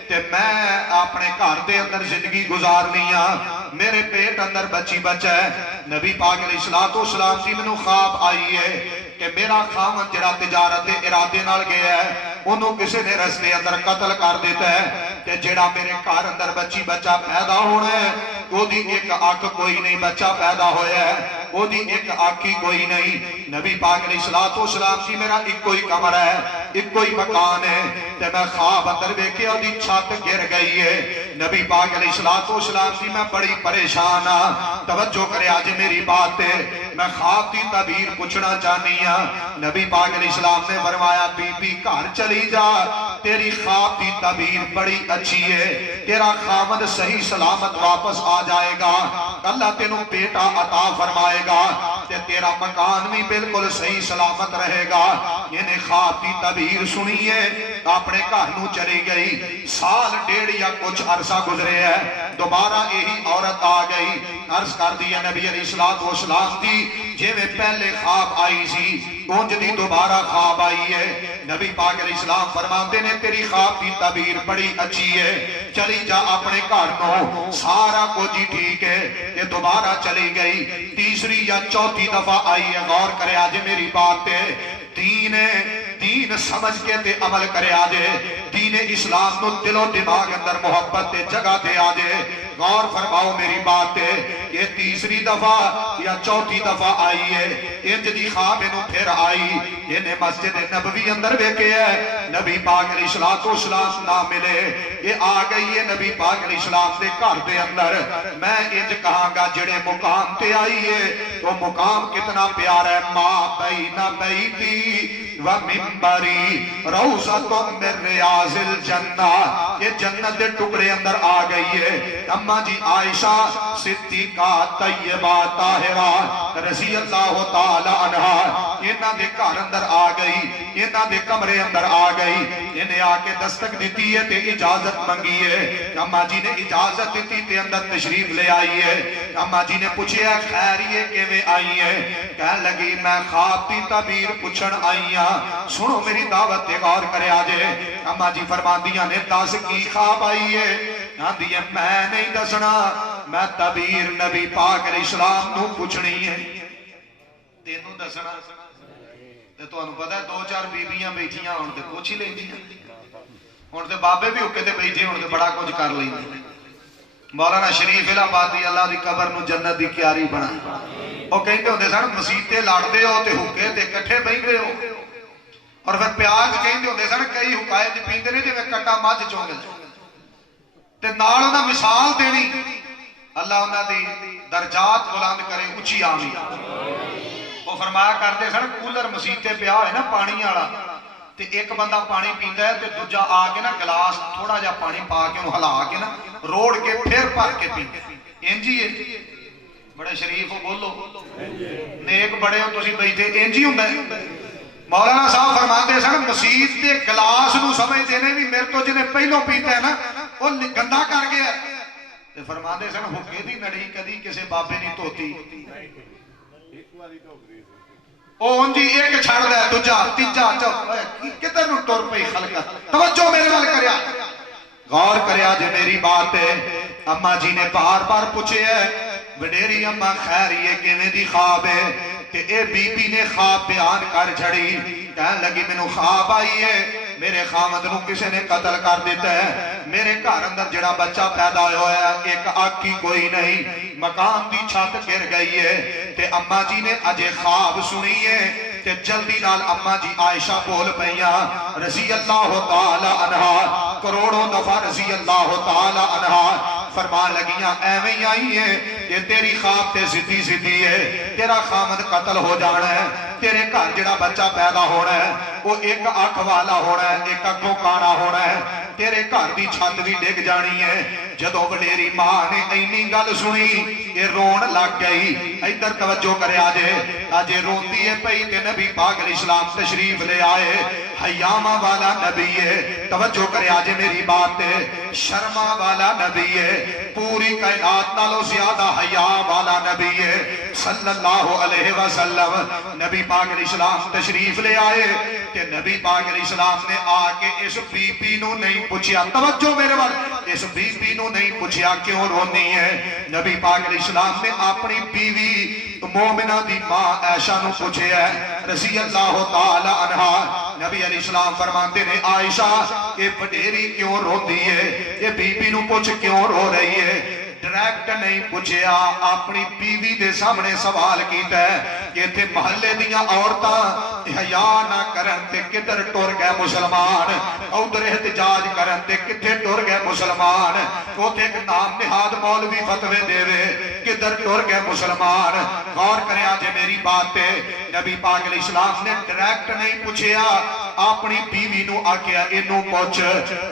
تے میں اپنے گھر دے اندر زندگی گزارنی ہے میرے پیٹ اندر بچی بچہ ہے نبی پاک علیہ السلام جی منو خواب آئی ہے کہ میرا خامد جڑا تجارت ارادے نال گیا ہے انہوں کسی نے رستے اندر قتل کر دیتا ہے کہ جڑا میرے گھر اندر بچی بچہ پیدا ہونا ہے وہ دی ایک آنکھ کوئی نہیں بچہ پیدا ہویا ہے وہ دی ایک آنکھی کوئی نہیں نبی پاک علیہ السلام جی میرا ایک کوئی کمر ہے ایک کوئی مکان ہے تے میں خواب اندر بیکے اور دی چھت گر گئی ہے نبی پاک علیہ السلام جی میں بڑی پریشان ہاں توجہ کرے آج میری بات ہے میں خواب دی تعبیر پوچھنا چاہنی ہاں نبی پاک علیہ السلام نے فرمایا بی بی گھر چلی جا تیری خواب دی تعبیر بڑی اچھی ہے تیرا خامد صحیح سلامت واپس آ جائے گا اللہ تینوں بیٹا عطا فرمائے گا تے تیرا مکان بھی بالکل صحیح سلامت رہے گا یہ خواب دی تعبیر سنیے اپنے گھر نو چلی گئی سال ڈیڑھ یا کچھ عرصہ گزرے ہے دوبارہ یہی عورت آ گئی عرض کر دیا نبی علیہ السلام دی جے میں پہلے خواب آئی سی اونج دی دوبارہ خواب آئی ہے نبی پاک علیہ السلام فرماتے نے تیری خواب دی تعبیر بڑی اچھی ہے چلی جا اپنے گھر کو سارا کچھ ہی ٹھیک ہے یہ دوبارہ چلی گئی تیسری یا چوتھی دفعہ آئی ہے غور کرے آج میری بات ہے دین سمجھ کے تے عمل کرے آجے دین اسلام نو دل و دماغ اندر محبت تے جگہ دے آجے غور فرماؤ میری بات ہے یہ تیسری دفعہ یا چوتھی دفعہ آئی ہے انج دی خواب انہوں پھر آئی انہیں مسجد نبوی اندر بیکے ہے نبی پاک علیہ السلام نہ ملے یہ آ گئی ہے نبی پاک علیہ السلام دے گھر دے اندر میں انج کہاں گا جڑے مقام تے آئی ہے وہ مقام کتنا پیارا ہے ماں بین بیتی و منبری روضۃ من ریاض الجنہ یہ جنت دے ٹکڑے اندر آ گئی ہے اماں جی عائشہ صدیقہ طیبہ طاہرہ رضی اللہ تعالی عنہ انہاں دے گھر اندر آ گئی انہاں دے کمرے اندر آ گئی انہیں آ کے دستک دیتی ہے تے اجازت منگی ہے اماں جی نے اجازت دیتی تے اندر تشریف لے آئی ہے اماں جی نے پوچھے خیریے کے میں آئی ہے کہنے لگی میں خواب دی تعبیر پوچھن آئی ہاں سنو میری دعوت تے غور کرے آجے اماں جی فرماندیاں نے دس کی خواب آئی ہے آندھی ہے میں نہیں دسنا میں تعبیر نبی پاک علیہ السلام نو پوچھنی ہے تینوں دسنا تے تو انہوں پتا ہے دو چار بیبیاں بیٹھیاں ہون تے پوچھ ہی لیں جی ہون تے بابے بھی ہوکے تے بیٹھے ہون تے بڑا کچھ کر لیں مولانا شریف الہبادی اللہ دی قبر نو جنت دی کیاری بنا وہ کہیں تے ہوندے سن مسیتے لڑتے ہو تے ہوکے تے کٹھے بیٹھے ہو اور پھر پیاز کہیں تے ہوندے سن کئی حکائے جی پیندے نے جے کٹا مجھ چونگل تے نال انہاں مثال دینی اللہ انہاں دی درجات بلند کرے اچھی آمین وہ فرمایا کرتے سن کولر مسیتے پیا ہے نا پانی والا تے ایک بندہ پانی پیندا ہے تے دوجا آ کے نا گلاس تھوڑا جا پانی پا کے انہوں ہلا کے نا روڑ کے پھر بھر کے پیندا انجی ہے بڑے شریف ہو بولو نیک بڑے ہو تسی بیٹھے انجی ہوندا ہے مولانا صاحب فرماتے سن مسیت دے گلاس نو سمجھتے نے بھی میرے تو جنہیں پہلوں پیتا ہے نا وہ گندا کر گیا تے فرماتے سن حکے دی نڑی کدی کسے بابے نہیں دھوتی او انجی ایک چھڑ دے دوجا تیجا کدھر نو ٹر پئی خلقت توجہ میرے وال کریا غور کریا جے میری بات ہے اماں جی نے بار بار پوچھے ہے وڈیری اماں خیر یہ کیویں دی خواب ہے کہ اے بی بی نے خواب بیان کر چھڑی کہنے لگی مینوں خواب آئی ہے میرے خامد نو کسے نے قتل کر دیتا ہے میرے گھر اندر جڑا بچہ پیدا ہوا ہے ایک آنکھی کوئی نہیں مکان دی چھت گر گئی ہے تے اماں جی نے اجے خواب سنی ہے تے جلدی نال اماں جی عائشہ بول پئیاں رضی اللہ تعالی عنہا کروڑوں دفعہ رضی اللہ تعالی عنہا فرمان لگیاں ایویں آئی ہیں کہ تیری خواب تے سدھی سدھی ہے تیرا خامد قتل ہو جانا ہے تیرے گھر جڑا بچہ پیدا ہونا ہے وہ ایک اکھ والا ہونا ہے ایک اکھوں کانا ہونا ہے تیرے گھر دی چھت بھی ڈگ جانی ہے جدوں وڈیری ماں نے اینی گل سنی یہ رون لگ گئی ادھر توجہ کرے آجے روندی ہے پئی تے نبی پاک علیہ السلام تشریف لے آئے حیامہ والا نبی ہے توجہ کرے آجے میری بات ہے شرما والا نبی ہے پوری کائنات نالوں زیادہ حیا والا نبی ہے صلی اللہ علیہ وسلم نبی پاک علیہ السلام تشریف لے آئے کہ نبی پاک علیہ السلام نے آ کے اس بی بی نو نہیں پوچھیا توجہ میرے بات اس بی بی نو نہیں پوچھیا کیوں رونی ہے نبی پاک علیہ السلام نے اپنی بیوی مومنہ دی ماں عائشہ نو پوچھے ہے رضی اللہ تعالی عنہا نبی علیہ السلام فرماتے نے عائشہ یہ وڈیری کیوں رو دی ہے یہ بی بی نو پوچھ کیوں رو رہی ہے ڈائریکٹ نہیں پوچھیا اپنی بیوی دے سامنے سوال کیتا ہے کہ تھے محلے دیاں عورتاں حیا نہ کرن تے کدھر ٹر گئے مسلمان ادھر احتجاج کرن تے کدھر ٹر گئے مسلمان اوتھے ایک نام نہاد مولوی فتوے دے وے کدھر ٹر گئے مسلمان غور کرے آج میری بات ہے نبی پاک علیہ السلام نے ڈائریکٹ نہیں پوچھیا اپنی بیوی نو آکیا انو پوچھ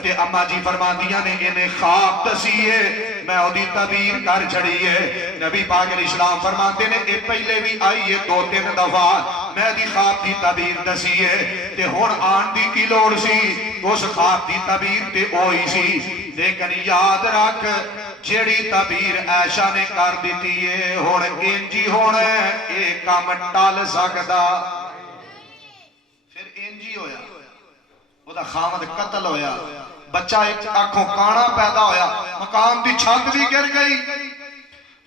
تے اماں جی فرماندیاں نے انہیں خواب دسی ہے میں اودی تعبیر کر چھڑی ہے نبی پاک علیہ السلام فرماتے نے اے پہلے بھی آئی ہے 2-3 دفعہ میں دی خواب دی تعبیر دسی ہے تے ہن آن دی کی لوڑ سی اس خواب دی تعبیر تے ہوئی سی لیکن یاد رکھ جیڑی تعبیر عائشہ نے کر دیتی ہے ہن انجی ہونا ہے اے کام ٹال سکدا پھر انجی ہویا وہ دا خامد قتل ہویا بچہ ایک آنکھوں کانا پیدا ہویا مقام دی چھت بھی گر گئی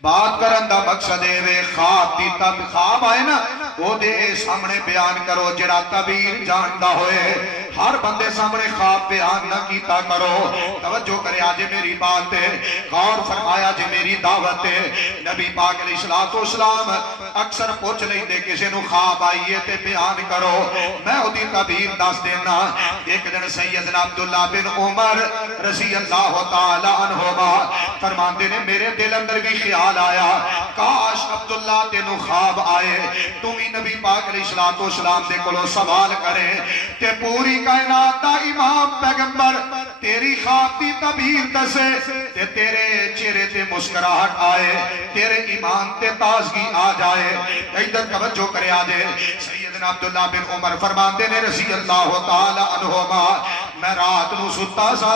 بات کرن دا مقصد ہے وے خواب دی تب خواب آئے نا وہ دے سامنے بیان کرو جڑا تعبیر جاندا ہوئے ہر بندے سامنے خواب بیان نہ کیتا کرو توجہ کرے آجے میری بات ہے غور فرمایا جے میری دعوت ہے نبی پاک علیہ السلام اکثر پوچھ لیں دے کسے نو خواب آئیے تے بیان کرو میں اودی تعبیر دس دینا ایک دن سیدنا عبداللہ بن عمر رضی اللہ تعالی عنہما فرماندے نے میرے دل اندر بھی خیال آیا کاش عبداللہ تینو خواب آئے تم ہی نبی پاک علیہ السلام دے کلو سوال کرے تے پوری کائنات دا امام پیغمبر تیری خواب دی تعبیر دسے تے تیرے چہرے تے مسکراہٹ آئے تیرے ایمان تے تازگی آ جائے ادھر توجہ کرے آجے سیدنا عبداللہ بن عمر فرماندے نے رضی اللہ تعالی عنہما میں رات نو ستا سا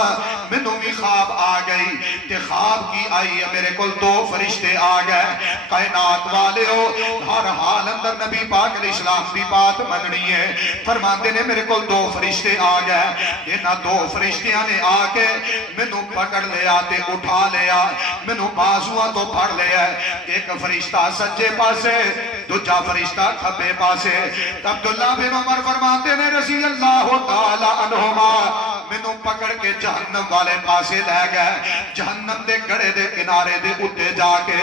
منوں بھی خواب آ گئی تے خواب کی آئی ہے میرے کل 2 فرشتے آ گئے کائنات والے ہو ہر حال اندر نبی پاک علیہ السلام دی بات مننی ہے فرماندے نے میرے کل 2 فرشتے آ گئے انہاں 2 فرشتیاں نے آ کے منوں پکڑ لیا تے اٹھا لیا منوں بازواں تو پھڑ لیا ایک فرشتہ سجے پاسے دوجا فرشتہ کھبے پاسے عبداللہ بن عمر فرماتے نے رضی اللہ تعالی عنہما منوں پکڑ کے جہنم والے پاسے لے گئے جہنم دے گڑے دے کنارے دے اٹھے جا کے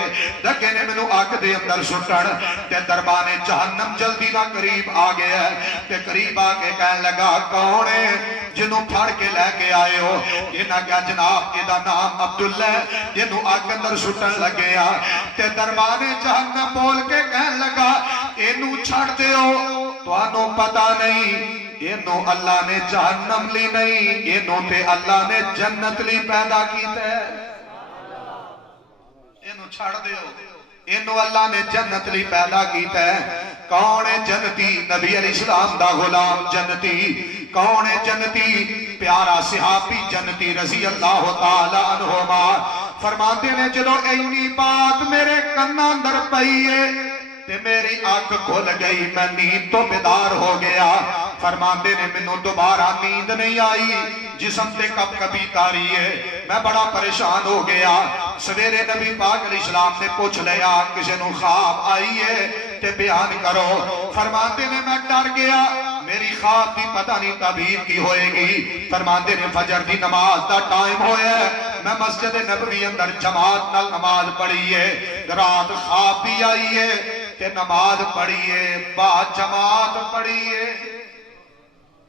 لگے نے منوں آگ دے اندر سٹڑ تے دربانے جہنم جلدی نہ قریب آ گیا ہے تے قریب آ کے کہنے لگا کون ہے جنوں پھڑ کے لے کے آئے ہو یہ نہ کیا جناب یہ دا نام عبداللہ جنوں آگ اندر سٹن لگے تے دربانے جہنم بول کے کہنے لگا اینو چھڑ دے ہو تو آنو پتا نہیں اینو اللہ نے جہنم لی نہیں، اینو تے اللہ نے جنت لی پیدا کیتا ہے۔ اینو چھڑ دیو، اینو اللہ نے جنت لی پیدا کیتا ہے۔ کون ہے جنتی؟ نبی علیہ السلام دا غلام جنتی۔ کون ہے جنتی؟ پیارا صحابی جنتی رضی اللہ تعالی عنہما۔ فرماتے ہیں جدو اینی بات میرے کنا اندر پئی ہے تے میری آنکھ کھل گئی، میں نیند تو بیدار ہو گیا۔ فرماتے نے منو دوبارہ نیند نہیں آئی، جسم تے کب کبھی تاری ہے، میں بڑا پریشان ہو گیا۔ سویرے نبی پاک علیہ السلام نے پوچھ لیا کسی نو خواب آئی ہے تے بیان کرو۔ فرماتے نے میں ڈر گیا، میری خواب دی پتہ نہیں تعبیر کی ہوئے گی۔ فرماتے نے فجر دی نماز دا ٹائم ہویا ہے، میں مسجد نبوی اندر جماعت نال نماز پڑھی ہے، رات خواب بھی آئی ہے تے نماز پڑھی ہے، با جماعت پڑھی ہے،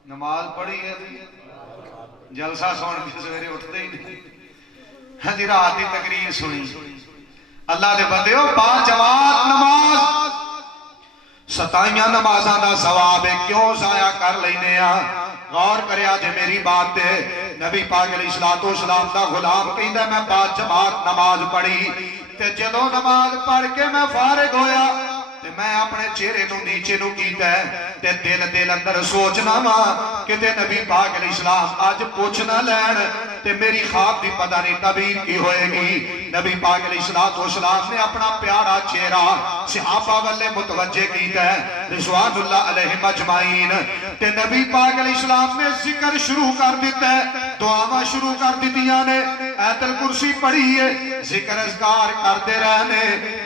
نماز پڑھی ہے، جلسہ سن کے سویرے اٹھتے ہی نہیں، ہاں جی رات دی تقریر سنی۔ اللہ دے بندے ہو، با جماعت نماز، ستائیاں نمازاں دا ثواب ہے، کیوں ضائع کر لینے آ؟ غور کریا جے میری بات دے۔ نبی پاک علیہ السلام دا غلام کہندا میں با جماعت نماز پڑھی تے جدو نماز پڑھ کے میں فارغ ہویا تے میں اپنے چہرے نو نیچے نو کیتا ہے تے دل اندر سوچنا وا کہ تے نبی پاک علیہ السلام آج پوچھ نہ لین تے میری خواب دی پتہ نہیں تعبیر کی ہوئے گی۔ نبی پاک علیہ السلام نے اپنا پیارا چہرہ صحابہ والے متوجہ کیتا ہے رضوان اللہ علیہ مجمعین تے نبی پاک علیہ السلام نے ذکر شروع کر دیتا ہے، دعاواں شروع کر دیتیاں نے، آیت الکرسی پڑھی ہے، ذکر اذکار کرتے رہنے۔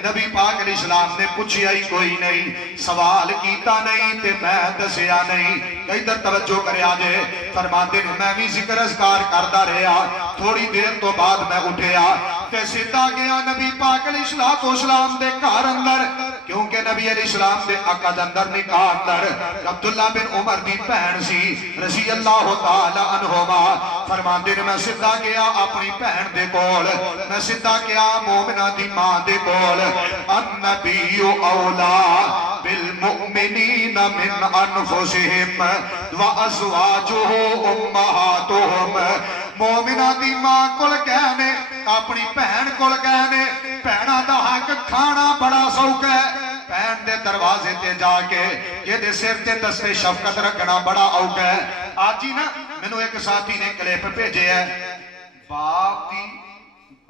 نبی پاک علیہ السلام نے پوچھیا ہی کوئی نہیں، سوال کیتا نہیں تے میں دسیا نہیں۔ ادھر توجہ کرے آجے، فرماتے ہیں میں بھی ذکر اذکار کرتا رہا، تھوڑی دیر تو بعد میں اٹھیا تے سیدھا گیا نبی پاک علیہ السلام دے گھر اندر، کیونکہ نبی علیہ السلام دے عقد اندر نکاح اندر عبداللہ بن عمر دی بہن سی رضی اللہ تعالی عنہما۔ فرماتے ہیں میں سیدھا گیا اپنی بہن دے کول، میں سیدھا گیا مومنہ دی ماں دے کول۔ النبی اولا بالمؤمنین من انفسہم وازواجہ امہاتہم۔ مومنہ دی ماں کول کہنے، اپنی بہن کول کہنے، بہنہ دا حق کھانا بڑا سوک ہے، بہن دے دروازے تے جا کے یہ دے سر تے دستے شفقت رکھنا بڑا اوک ہے۔ آج ہی نا میں نے ایک ساتھی نے کلپ بھیجے ہے، باپ دی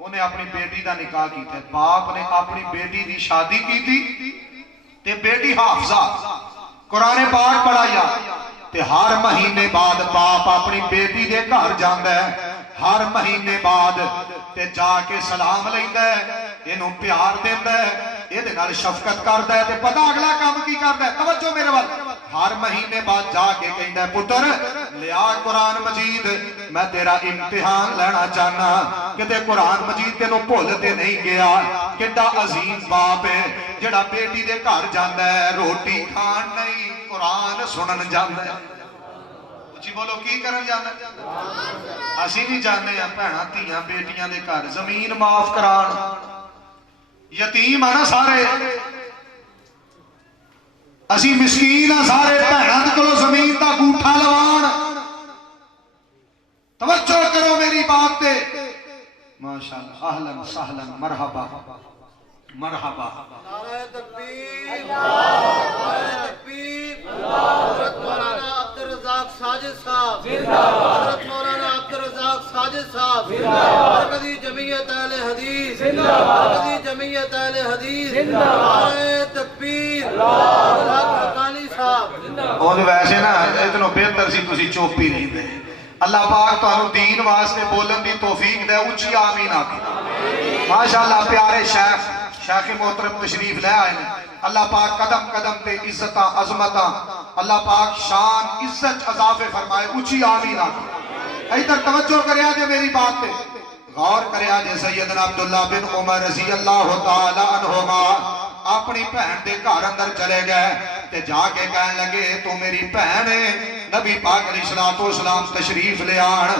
انہیں اپنی بیٹی دا نکاح کی تھے، باپ نے اپنی بیٹی دی شادی کی تھی تے بیٹی حافظہ قرآن پاک پڑھایا تے ہر مہینے بعد باپ اپنی بیٹی دے گھر جاندا ہے، ہر مہینے بعد تے جا کے سلام لیندا ہے، اینوں پیار دیندا ہے، یہ دے نال شفقت کردا ہے تے پتہ اگلا کام کی کردا ہے؟ توجہ میرے وال، ہر مہینے بعد جا کے کہندا ہے پتر لیا قرآن مجید، میں تیرا امتحان لینا چاہنا کہ تے قرآن مجید تینوں بھول تے نہیں گیا۔ کڈا عظیم باپ ہے جڑا بیٹی دے گھر جاندا ہے، روٹی کھان نہیں قرآن سنن جاندا ہے۔ اچھی بولو کی کرن جاندا ہے؟ اسی نہیں جاننے ہیں بہناں دھیاں بیٹیاں دے گھر زمین معاف کران، یتیم ہے نا سارے، اسی مسکین ہیں سارے، بہناں دے کولوں زمین دا گوٹھا لوان۔ توجہ کرو میری بات تے، ماشاءاللہ اہلاً سہلاً مرحبا مرحبا۔ نعرہ تکبیر، نعرہ تکبیر، حضرت مولانا عبدالرزاق ساجد صاحب، حضرت مولانا عبدالرزاق ساجد صاحب، مرکزی جمعیت اہل حدیث، مرکزی جمعیت اہل حدیث، نعرہ تکبیر، حضرت حقانی صاحب۔ اور ویسے نا اتنا بہتر سی تسی چوپی نہیں دے، اللہ پاک تو دین واسطے بولن دی توفیق دے، اچھی آمین آکھ۔ ماشاءاللہ پیارے شیخ محترم تشریف لے آئے ہیں، اللہ پاک قدم قدم تے عزتاں عظمتاں، اللہ پاک شان عزت اضافے فرمائے، اچھی آمین آکھ۔ ادھر توجہ کرے آجے میری بات تے، غور کرے آجے سیدنا عبداللہ بن عمر رضی اللہ تعالی عنہما اپنی بہن دے گھر اندر چلے گئے تے جا کے کہنے لگے تو میری بہن ہے، نبی پاک علیہ السلام تشریف لے آن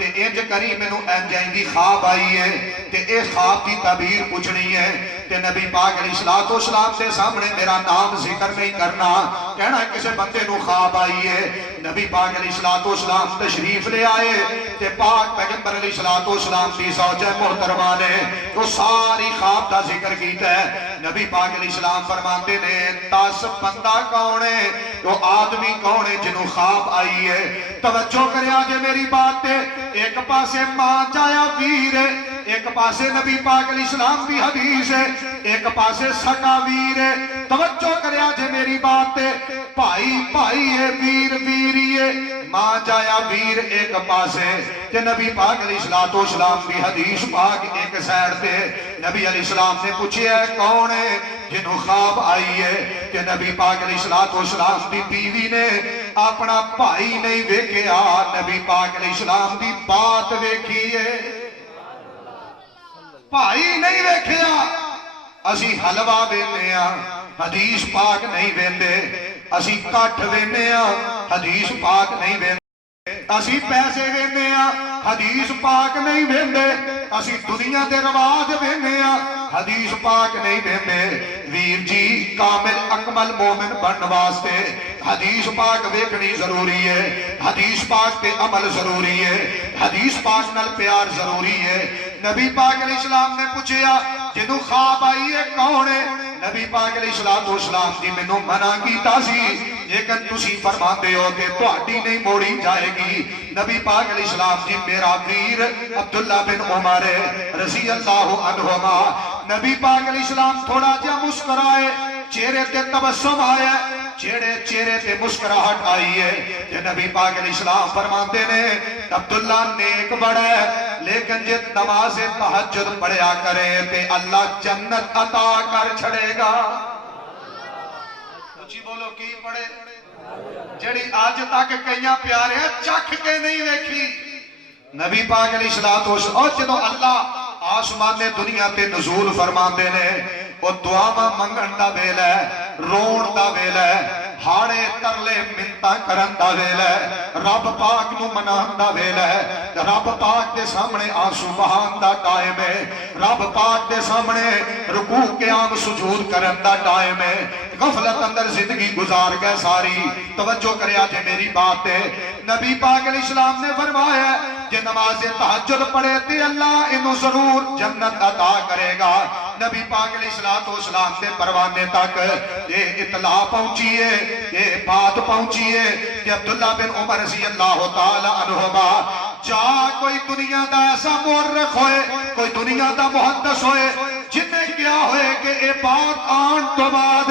تے انج کری مینوں انج دی خواب آئی ہے تے اے خواب دی تعبیر پوچھنی ہے تے نبی پاک علیہ الصلوۃ والسلام کے سامنے میرا نام ذکر نہیں کرنا کہنا کسی بندے نو خواب آئی ہے نبی پاک علیہ الصلوۃ والسلام تشریف لے آئے تے پاک پیغمبر علیہ الصلوۃ والسلام دی زوجہ محترمہ نے وہ ساری خواب دا ذکر کیتا ہے نبی پاک علیہ السلام فرماتے نے 10 بندہ کون ہے وہ آدمی کون ہے جنوں خواب آئی ہے توجہ کریا جے میری بات تے ایک پاسے ماں چایا ویر ہے ایک پاسے نبی پاک علیہ السلام دی حدیث ہے ایک پاسے سکا ویر ہے توجہ کریا جے میری بات تے بھائی ہے ویر ویری ہے ماں جایا ویر ایک پاسے تے نبی پاک علیہ السلام دی حدیث پاک ایک سائڈ تے نبی علیہ السلام نے پوچھیا ہے کون ہے جنہوں خواب آئی ہے کہ نبی پاک علیہ السلام دی بیوی نے اپنا بھائی نہیں ویکھیا نبی پاک علیہ السلام دی بات ویکھی ہے بھائی نہیں ویکھیا اسی حلوہ ویندے ہاں حدیث پاک نہیں ویندے اسی کٹھ ویندے ہاں حدیث پاک نہیں ویندے اسی پیسے ویندے ہاں حدیث پاک نہیں ویندے اسی دنیا دے رواج ویندے ہاں حدیث پاک نہیں ویندے ویر جی کامل اکمل مومن بنن واسطے حدیث پاک ویکھنی ضروری ہے حدیث پاک تے عمل ضروری ہے حدیث پاک نال پیار ضروری ہے نبی پاک علیہ السلام نے پوچھیا جنوں خواب آئی ہے کون ہے نبی پاک علیہ السلام دی مینوں منع کیتا سی لیکن تسی فرماندے ہو کہ تہاڈی نہیں موڑی جائے گی نبی پاک علیہ السلام جی میرا ویر عبداللہ بن عمر رضی اللہ عنہما نبی پاک علیہ السلام تھوڑا جا مسکرائے چہرے تے تبسم آیا چہرے تے مسکراہٹ آئی ہے کہ نبی پاک علیہ السلام فرماندے نے عبداللہ نیک بڑا ہے لیکن جے نماز تہجد پڑھیا کرے تے اللہ جنت عطا کر چھڑے گا اچھی بولو کی پڑھے جڑی آج تک کئیاں پیارے چکھ کے نہیں دیکھی نبی پاک علیہ السلام اور جدو اللہ آسمان نے دنیا تے نزول فرماندے نے وہ دعا منگن دا ویلا ہے رون دا ویلا ہے ہاڑے ترلے منتا کرن دا ویلا ہے رب پاک نو منان دا ویلا ہے رب پاک دے سامنے آنسو بہان دا ٹائم ہے رب پاک دے سامنے رکوع قیام سجود کرن دا ٹائم ہے غفلت اندر زندگی گزار گئے ساری توجہ کریا جے میری بات ہے نبی پاک علیہ السلام نے فرمایا جے نماز تہجد پڑھے تے اللہ انہوں ضرور جنت عطا کرے گا نبی پاک علیہ السلام دے پروانے تک یہ اطلاع پہنچی ہے یہ بات پہنچی ہے کہ عبداللہ بن عمر رضی اللہ تعالی عنہما جا کوئی دنیا دا ایسا مورخ ہوئے کوئی دنیا دا محدث ہوئے جنہیں کیا ہوئے کہ اے بات آن تو بعد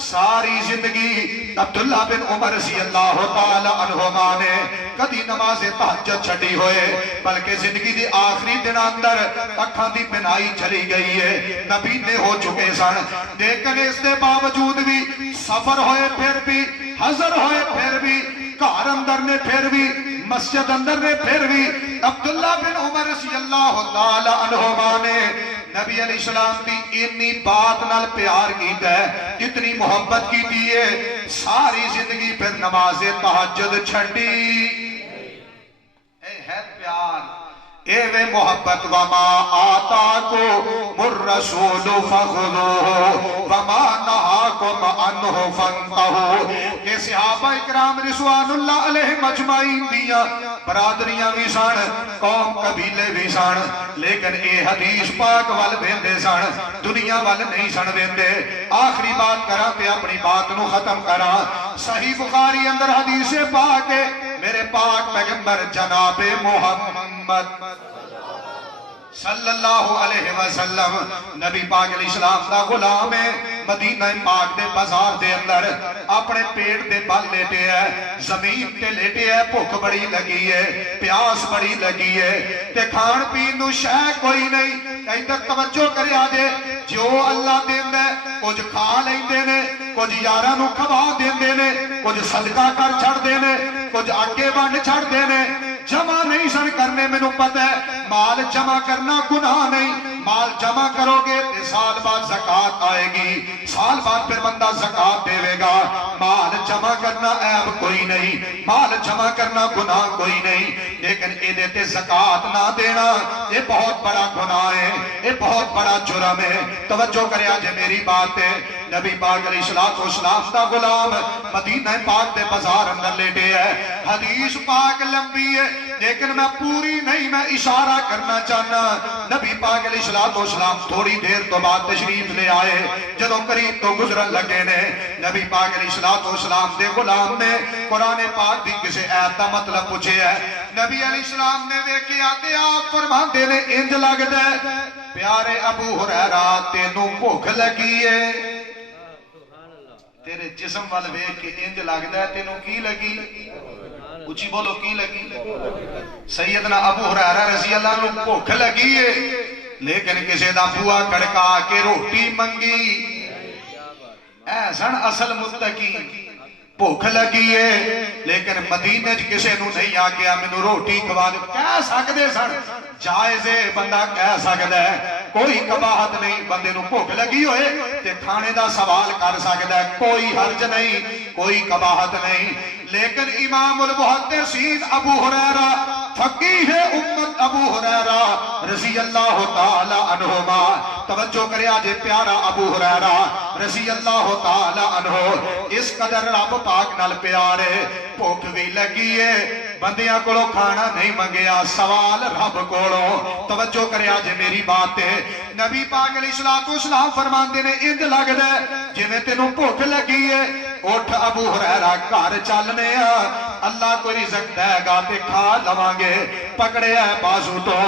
ساری زندگی عبداللہ بن عمر رضی اللہ تعالی عنہما نے کدی نماز تہجد چھڑی ہوئے بلکہ زندگی دی آخری دن اندر اکھاں دی بینائی چلی گئی ہے نبی نے ہو چکے سن لیکن اس دے باوجود بھی سفر ہوئے پھر بھی حضر ہوئے پھر بھی گھر اندر نے پھر بھی مسجد اندر نے پھر بھی عبداللہ بن عمر رضی اللہ تعالی عنہما نے نبی علیہ السلام دی اتنی بات نال پیار کیتا ہے اتنی محبت کیتی ہے ساری زندگی پھر نماز تہجد چھڑی اے ہے پیار اے وے محبت وما آتاکم الرسول فخذوہ وما نہاکم عنہ فانتہوا کہ صحابہ اکرام رضوان اللہ علیہ مجمعین دیا برادریاں بھی سن قوم قبیلے بھی سن لیکن اے حدیث پاک وال بیندے سن دنیا وال نہیں سن بیندے آخری بات کرا تے اپنی بات نو ختم کرا صحیح بخاری اندر حدیث پاک ہے میرے پاک پیغمبر جناب محمد صلی اللہ علیہ وسلم نبی پاک علیہ السلام دا غلام ہے مدینہ پاک دے بازار دے اندر اپنے پیٹ دے بل لیٹے ہے زمین تے لیٹے ہے بھوک بڑی لگی ہے پیاس بڑی لگی ہے تے کھان پین نو شے کوئی نہیں ادھر توجہ کرے آجے جو اللہ دیندے کچھ کھا لیندے نے کچھ یاراں نو کھوا دیندے نے کچھ صدقہ کر چھڑ دینے کچھ آگے بانڈ چھڑ دینے جمع نہیں سن کرنے، مینوں پتہ ہے مال جمع کرنا گناہ نہیں، مال جمع کرو گے تے سال بعد زکات آئے گی، سال بعد پھر بندہ زکات دے گا۔ مال جمع کرنا عیب کوئی نہیں، مال جمع کرنا گناہ کوئی نہیں، لیکن اے دیتے زکات نہ دینا یہ بہت بڑا گناہ ہے، یہ بہت بڑا جرم ہے۔ توجہ کرے آج میری بات ہے، نبی پاک علیہ السلام دا غلام مدینہ پاک دے بازار اندر لیٹے ہے، حدیث پاک لمبی ہے لیکن میں پوری نہیں، میں اشارہ کرنا چاہنا۔ نبی پاک علیہ السلام تھوڑی دیر تو بعد تشریف لے آئے، جدوں قریب تو گزرن لگے نے، نبی پاک علیہ السلام دے غلام نے قرآن پاک دی کسے آیت دا مطلب پوچھے ہے، نبی علیہ السلام نے ویکھیا تے آپ فرماندے نے انج لگدا ہے پیارے ابو ہریرہ تینوں بھوک لگی ہے، تیرے جسم وال ویکھ کے انج لگدا ہے تینوں کی لگی، اچھی بولو کی لگی۔ سیدنا ابو ہریرہ رضی اللہ عنہ بھوک لگی ہے لیکن کسے دا بوا کڑکا کے روٹی منگی، اے سن اصل متقی، بھوک لگی ہے لیکن مدینے کسے نو نہیں آگیا مینوں روٹی کھوا دے، کہہ سکدے سن، جائز ہے بندہ کہہ سکدا ہے، کوئی قباحت نہیں، بندے نو بھوک لگی ہوئے تے کھانے دا سوال کر سکدا ہے، کوئی حرج نہیں، کوئی قباحت نہیں۔ لیکن امام المحدثین ابو ہریرہ فقیہ امت ابو ہریرہ رضی اللہ تعالی عنہما، توجہ کرے آج پیارا ابو ہریرہ رضی اللہ تعالی عنہ اس قدر رب پاک نال پیارے، بھوک بھی لگی ہے، بندیاں کولو کھانا نہیں منگیا، سوال رب کولو۔ توجہ کرے آج میری بات ہے، نبی پاک علیہ السلام فرماندے نے انج لگدا ہے جویں تینوں بھوک لگی ہے، اٹھ ابو ہریرہ گھر چلنے اللہ کو رزق دے گا تے کھا لواں گے۔ پکڑے ہے بازو تو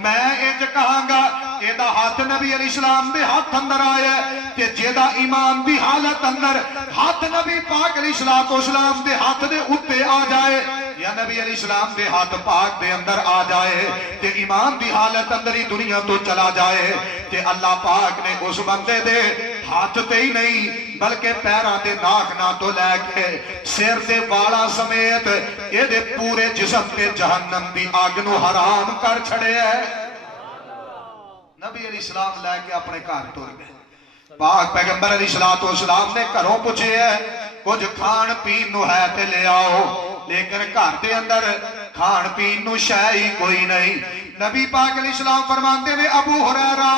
میں انج کہاں گا ایدہ ہاتھ نبی علیہ السلام دے ہاتھ اندر آیا تے جیدہ ایمان دی حالت اندر ہاتھ نبی پاک علیہ السلام دے ہاتھ دے اتے آ جائے یا نبی علیہ السلام دے ہاتھ پاک دے اندر آ جائے تے ایمان دی حالت اندر ہی دنیا تو چلا جائے تے اللہ پاک نے اس بندے دے ہاتھ تے ہی نہیں بلکہ پیران دے ناخنا تو لے کے سیر دے والا سمیت یہ دے پورے جسم تے جہنم دی آگنو حرام کر چھڑے ہے۔ نبی علیہ السلام لے کے اپنے گھر ٹر گئے، پاک پیغمبر علیہ السلام نے گھروں پوچھے ہے کچھ کھان پین نو ہے تے لے آؤ، لیکن گھر دے اندر کھان پین نو شے ہی کوئی نہیں۔ نبی پاک علیہ السلام فرماندے نے ابو ہریرہ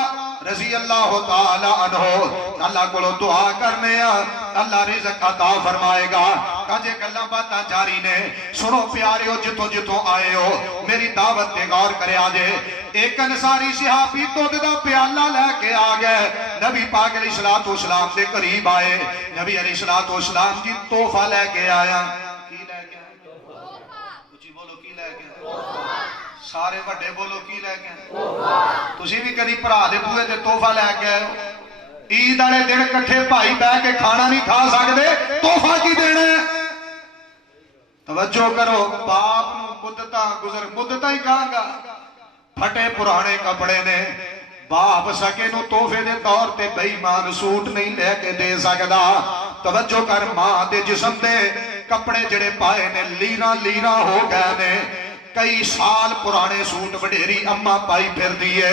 رضی اللہ تعالی عنہ اللہ کو دعا کرنے اللہ رزق عطا فرمائے گا۔ کاجے گلاں باتاں جاری نے، سنو پیاریو جتوں جتوں آئے ہو میری دعوت تے غور کرے آجے۔ ایک انصاری صحابی دودھ دا پیالہ لے کے آ گئے، نبی پاک علیہ السلام دے قریب آئے، نبی علیہ السلام جی تحفہ لے کے آیا، کی لے کے آیا؟ کچھ بولو کی لے کے آیا؟ سارے بڑے بولو کی لے کے آیا؟ تسی بھی کدی بھرا دے بوئے تے تحفہ لے کے آئے ہو؟ عید والے دن کٹھے بھائی بہ کے کھانا نہیں کھا سکتے، تحفہ کی دینا ہے؟ توجہ کرو، باپ نو مدتاں گزر مدتاں ہی کہاں گا، پھٹے پرانے کپڑے نے، باپ سکے نو تحفے دے طور تے بے ایمان سوٹ نہیں لے کے دے سکدا۔ توجہ کر، ماں دے جسم دے کپڑے جڑے پائے نے لیراں لیراں ہو گئے نے، کئی سال پرانے سوٹ وڈیری اماں پائی پھر دیئے،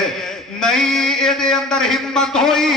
نہیں اے دے اندر ہمت ہوئی،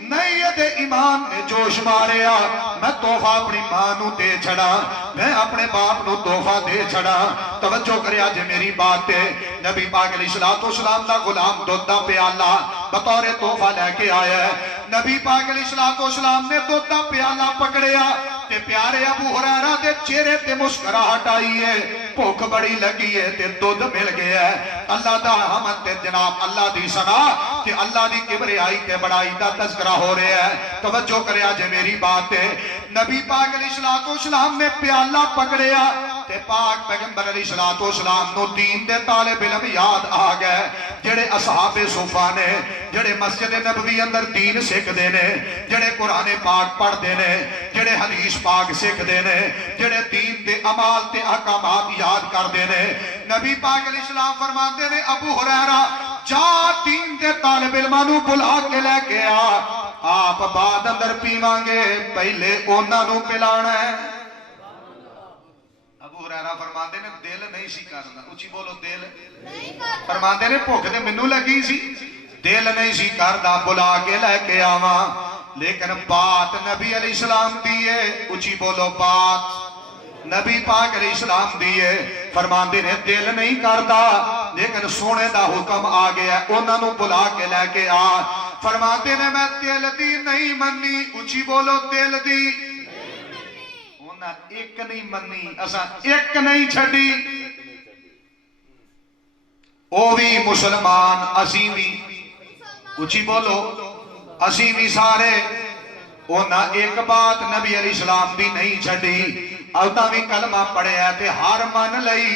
نہیں یہ دے ایمان نے جوش ماریا، میں تحفہ اپنی ماں نو دے چھڑا، میں اپنے باپ نو تحفہ دے چھڑا۔ توجہ کرے آج میری بات ہے، نبی پاک علیہ السلام دا غلام دودھا پیالہ بطور تحفہ لے کے آیا ہے، نبی پاک علیہ السلام نے دودھا پیالہ پکڑیا تے پیارے ابو ہریرہ دے چہرے تے مسکراہٹ آئی ہے، بھوک بڑی لگی ہے تے دودھ مل گیا ہے۔ اللہ دا حمد تے جناب اللہ دی ثنا کہ اللہ دی کبریائی تے بڑائی دا تذکرہ ہو رہے ہیں۔ توجہ کرے آج میری بات ہے، نبی پاک علیہ السلام نے پیالہ پکڑیا تے پاک پیغمبر علیہ السلام نو دین دے طالب علم یاد آ گئے جڑے اصحاب صفہ نے، جڑے مسجد نبوی اندر دین سکھ دینے، جڑے قرآن پاک پڑھ دینے، جڑے حدیث پاک سکھ دینے، جڑے دین دے عمال تے احکامات یاد کر دینے۔ نبی پاک علیہ السلام فرماتے نے ابو ہریرہ جا دین دے طالب علمانو بلا کے لے کے آپ بعد اندر پیوانگے، پہلے اونا نو پلانا ہے۔ ابو ہریرہ فرماندے نے دل نہیں سی کردا اچھی بولو دل فرماندے نے بھوک تے مینوں لگی سی دل نہیں سی کردا بلا کے لے کے آواں لیکن بات نبی علیہ السلام دی ہے اچھی بولو بات نبی پاک علیہ السلام دی ہے فرماندے نے دل نہیں کردا لیکن سونے دا حکم آ گیا انہاں نوں بلا کے لے کے آ فرماندے نے میں دل دی نہیں منی اچھی بولو دل دی انہاں ایک نہیں منی اساں ایک نہیں چھڈی او بھی مسلمان اسی بھی اچھی بولو اسی بھی سارے انہاں ایک بات نبی علیہ السلام دی نہیں چھڈی اوتاں بھی کلمہ پڑھیا تے ہار من لئی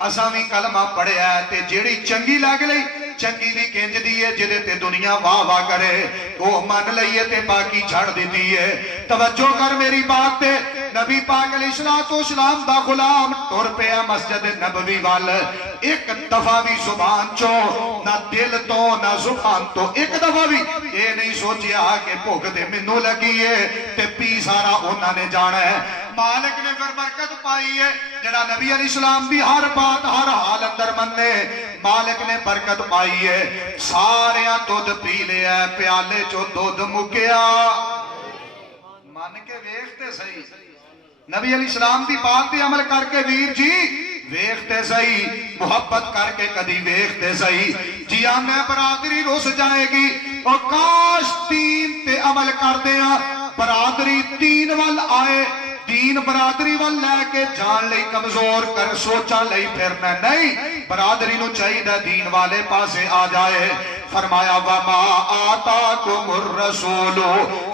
اساں بھی کلمہ پڑھیا تے جیڑی چنگی لگ لئی چنگی بھی کنج دی ہے جدے تے دنیا واہ واہ کرے وہ من لئیے تے باقی چھڑ دیتی ہے توجہ کر میری بات تے نبی پاک علیہ السلام دا غلام ٹر پیا مسجد نبوی وال ایک دفعہ بھی زبان چو نہ دل تو نہ زبان تو ایک دفعہ بھی یہ نہیں سوچیا کہ بھوک دے مینوں لگی ہے تے پی سارا انہاں نے جانا ہے مالک نے پھر برکت پائی ہے جڑا نبی علیہ السلام دی ہر بات ہر حال اندر مننے مالک نے برکت پائی ہے ساریاں دودھ پی لیا پیالے چو دودھ مکیا مان کے ویکھتے صحیح نبی علیہ السلام دی بات دی عمل کر کے ویر جی ویکھتے صحیح محبت کر کے کدی ویکھتے صحیح جی آنے برادری روس جائے گی اور کاش دین تے عمل کر دیا برادری دین وال آئے دین برادری وال لے کے جان لئی کمزور کر سوچا لئی پھرنا نہیں برادری نو چاہیے دین والے پاسے آ جائے فرمایا وما آتاکم الرسول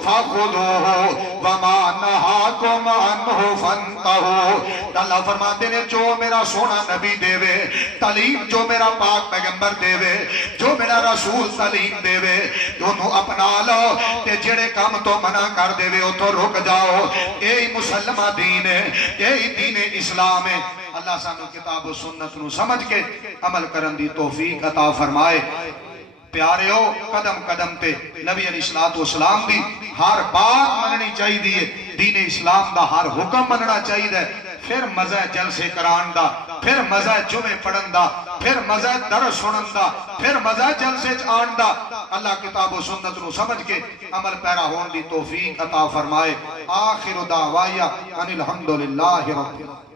فخذوہ وما نہاکم عنہ فانتہو اللہ فرماتے نے جو میرا سونا نبی دے وے تعلیم جو میرا پاک پیغمبر دے وے جو میرا رسول تعلیم دے وے دونوں اپنا لو تے جڑے کام تو منع کر دے وے او تو رک جاؤ یہی مسلمہ دین ہے یہی دین اسلام ہے اللہ سانو کتاب و سنت نو سمجھ کے عمل کرن دی توفیق عطا فرمائے پیارے ہو قدم قدم تے نبی علیہ السلام دی ہر بات مننی چاہی دی دین اسلام دا ہر حکم مننا چاہی دی پھر مزہ جلسے کران دا پھر مزہ جمعے پڑھن دا پھر مزہ درس سنن دا پھر مزہ جلسے آن دا اللہ کتاب و سنت نو سمجھ کے عمل پیرا ہون دی توفیق عطا فرمائے آخر دعوایا ان الحمدللہ رب